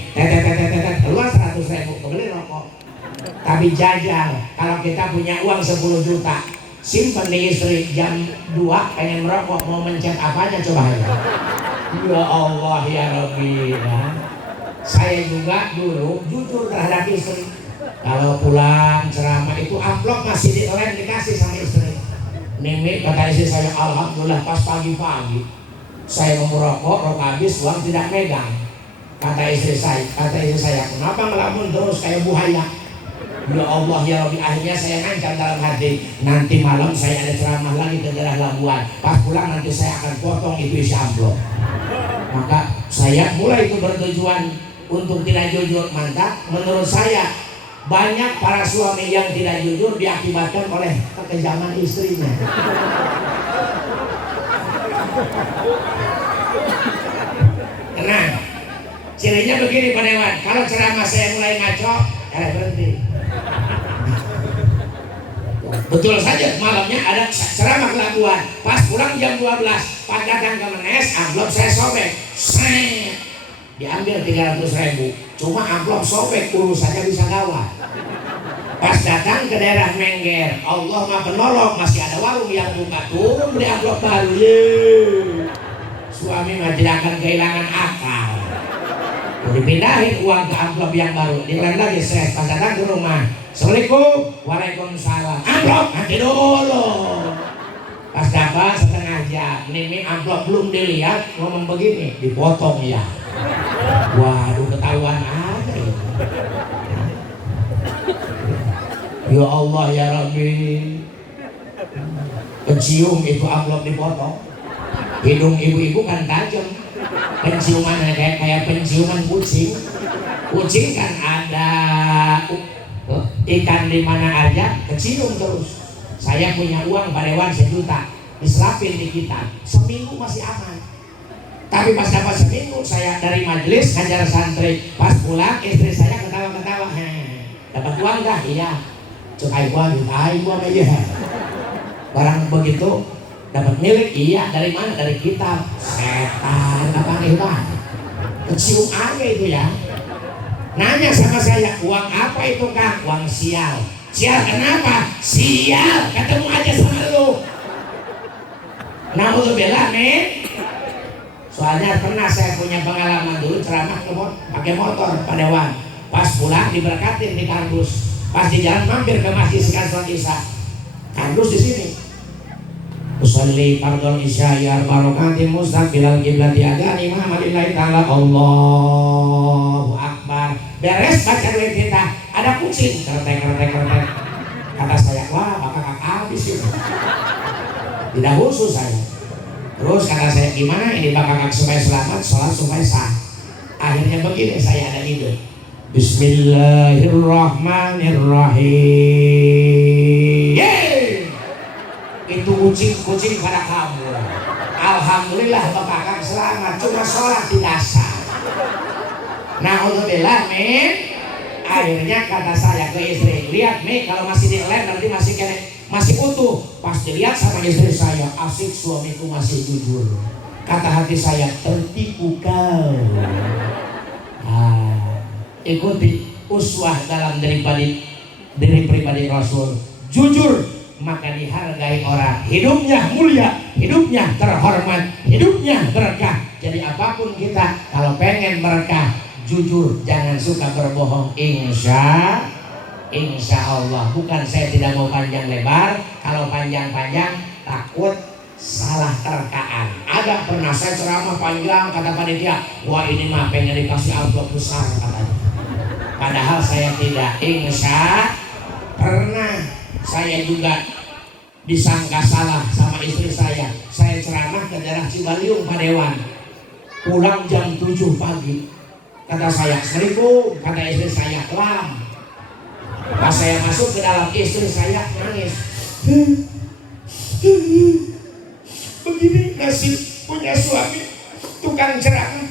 keluar 100.000, kebeli rokok. Tapi jajal, kalau kita punya uang 10 juta simpan di istri, jam 2 pengen merokok, mau mencet apanya coba ya. Ya Allah ya Rabbi ya. Saya juga dulu jujur terhadap istri. Kalau pulang ceramah itu amplop masih dilem dikasih sama istri. Nimi kata istri saya, alhamdulillah pas pagi-pagi saya mau merokok, rokok habis, uang tidak megang. Kata istri saya, kenapa ngelamun terus kayak buaya? Ya Allah ya Rabbi, akhirnya saya ngancam dalam hati, nanti malam saya ada ceramah lagi ke daerah Labuan, pas pulang nanti saya akan potong itu isi amplop. Maka saya mulai itu bertujuan untuk tidak jujur. Mantap, menurut saya banyak para suami yang tidak jujur diakibatkan oleh kekejaman istrinya. Tenang, cirinya begini Pak Dewan, kalau ceramah saya mulai ngaco, berhenti. Betul saja malamnya ada ceramah Labuan, pas pulang jam 12 pas datang ke Menes, amplop saya sobek, diambil 300.000, cuma amplop sobek, urusannya bisa gawat. Pas datang ke daerah Mengger, Allah mah penolong, masih ada warung yang buka, turun beli amplop baru. Suami mah tidak akan kehilangan akal, dipindahin uang ke amplop yang baru, dilem lagi stres. Pas datang ke rumah, assalamualaikum, waalaikumsalam, amplop nanti dulu. Pas dapat setengah jam, ini amplop belum dilihat, ngomong begini, dipotong ya. Waduh, ketahuan aja ya. Ya Allah ya Rabbi, kecium itu amplop dipotong. Hidung ibu-ibu kan tajam, penciumannya kayak penciuman kucing. Kucing kan ada ikan di mana aja, kecium terus. Saya punya uang Pak Dewan 1 juta, diselapin di kita, seminggu masih aman. Tapi pas dapat seminggu, saya dari majelis ngajar santri, pas pulang istri saya ketawa-ketawa, dapat uang gak? Iya. Cukai uang aja. Barang begitu dapat milik, iya. Dari mana? Dari kitab. Setan apa hebat, kecium aja itu ya. Nanya sama saya, uang apa itu Kang? Uang sial. Sial kenapa? Sial ketemu aja sama lu. Naudzubillah nih. Soalnya pernah saya punya pengalaman dulu ceramah pakai motor Pak Dewan. Pas pulang diberkatin di kampus. Pas di jalan mampir ke masjid Sekan Isya. Kampus di sini. Usolli fardhul isya ya barokati mustaqbilal qiblati adani Muhammadillahi taala Allahu akbar. Beres baca duit kita, ada kucing kertek. Kata saya, wah bakal habis itu. Tidak khusus saya. Terus kata saya, gimana ini bakal supaya selamat, sholat supaya sah. Akhirnya begini, saya ada ide. Bismillahirrahmanirrahim. Itu kucing pada kamu. Alhamdulillah bakal selamat, cuma sholat tidak sah. Naudzubillah min. Akhirnya kata saya ke istri, lihat nih kalau masih dilem nanti masih utuh. Pas dilihat sama istri saya, asik suamiku masih jujur. Kata hati saya, tertipu kau. Ikuti uswah dalam diri pribadi Rasul. Jujur maka dihargai orang. Hidupnya mulia, hidupnya terhormat, hidupnya berkah. Jadi apapun kita kalau pengen berkah, jujur, jangan suka berbohong. Insya Allah. Bukan saya tidak mau panjang lebar. Kalau panjang-panjang takut salah terkaan. Ada pernah saya ceramah panjang, kata panitia, wah ini mah pengen dikasih amplop besar katanya. Padahal saya tidak. Insya pernah saya juga disangka salah sama istri saya. Saya ceramah ke daerah Cibaliung Pak Dewan. Pulang jam 7 pagi. Kata saya, assalamualaikum, kata istri saya, kelam. Pas saya masuk ke dalam, istri saya nangis. Begini nasib punya suami tukang ceramah.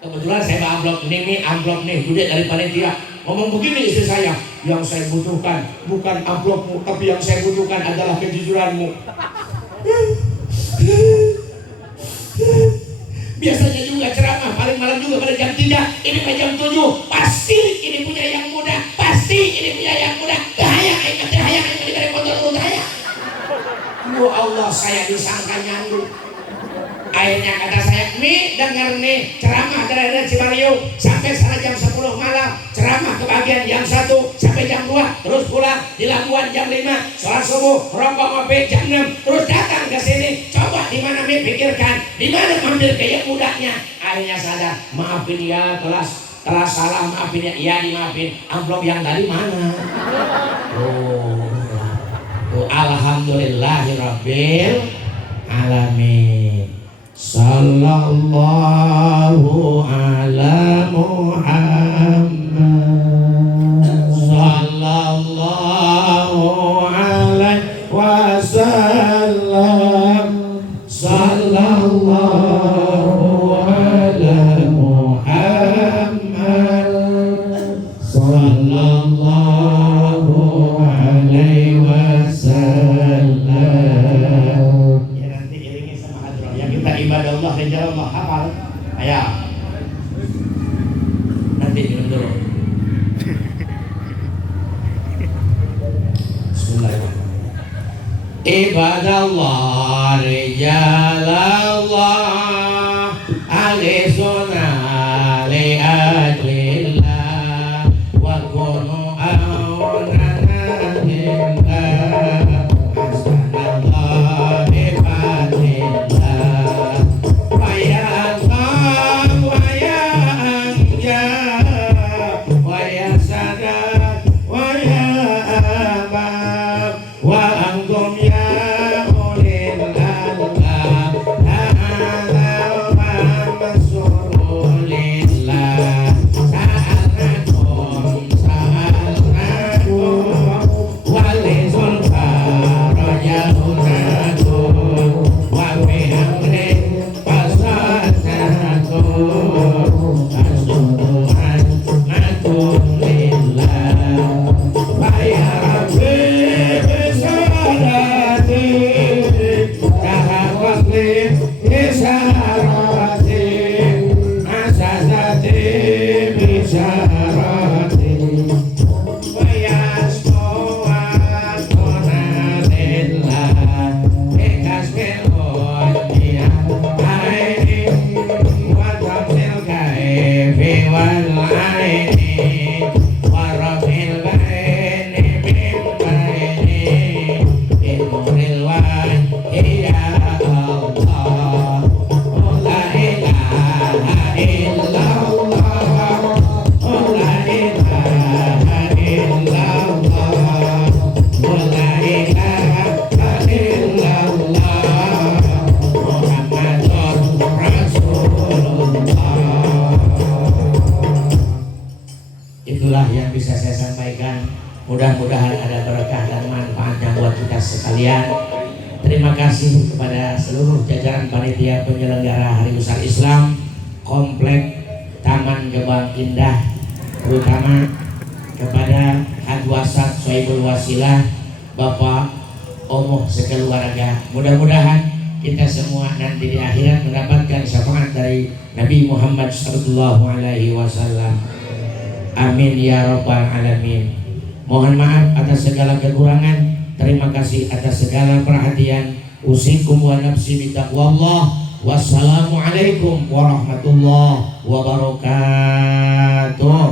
Kebetulan saya amplop nih gede dari panitia. Ngomong begini istri saya, yang saya butuhkan bukan amplopmu, tapi yang saya butuhkan adalah kejujuranmu. Biasanya juga ceramah paling malam juga pada jam 3, ini pada jam 7. Pasti ini punya yang muda, pasti ini punya yang muda. Hayang dari motor urut hayang. Ya Allah, saya disangka nyandung. Akhirnya kata saya, nih dengar nih ceramah dari Cimario sampai sana jam 10 malam, ceramah ke bagian jam 1 sampai jam 2, terus pulang di Labuan jam 5, sholat subuh, rokok ngopi jam 6, terus datang ke sini. Coba di mana nih pikirkan, di mana ambil kayak mudanya. Akhirnya sadar, maafin ya telah salah, maafin ya, iya dimaafin. Amplop yang tadi mana? Alhamdulillahirabbil alamin. Sallallahu ala Muhammad, sallallahu alaihi wasallam, sallallahu ala Muhammad, sallallahu alaihi wasallam. Ya nanti iringi sama hadroh. Yang kita ibadah Allah rijal Allah hafal. Ayo. Nanti minum dulu. Bismillahirrahmanirrahim. Ibadallah rijalallah ahli sunnah li ajlillah wa kunu aunana lillah hasanallah ibadillah wa ya Allah wa ya anja wa ya sadat wa ya abab wa antum ya ulil albab ta'ala wa masulillah sa'alakum walizul farajahunakum wa fi amrin fasadakum asuduhan nakum lillah ya Rabbi bisadati tahawakli isarati asasati bisarati wa yasmu'atuna lillah ikasbil unyah aini wa tamsil kaifi wal aini wa rafil baini min baini inuril wahi ya Allah la ilaha illallah la ilaha illallah la ilaha illallah Muhammadur Rasulullah. Itulah yang bisa saya sampaikan. Mudah-mudahan ada berkah dan manfaatnya buat kita sekalian. Terima kasih kepada seluruh jajaran panitia penyelenggara Hari Besar Islam Komplek Taman Gebang Indah, terutama kepada Hadwasat Soibul Wasilah, Bapak Omoh sekeluarga. Mudah-mudahan kita semua nanti di akhirat mendapatkan syafaat dari Nabi Muhammad sallallahu alaihi wasallam. Amin ya rabbal alamin. Mohon maaf atas segala kekurangan. Terima kasih atas segala perhatian. Usikum wa nafsi bitaqwallah. Wassalamualaikum warahmatullahi wabarakatuh.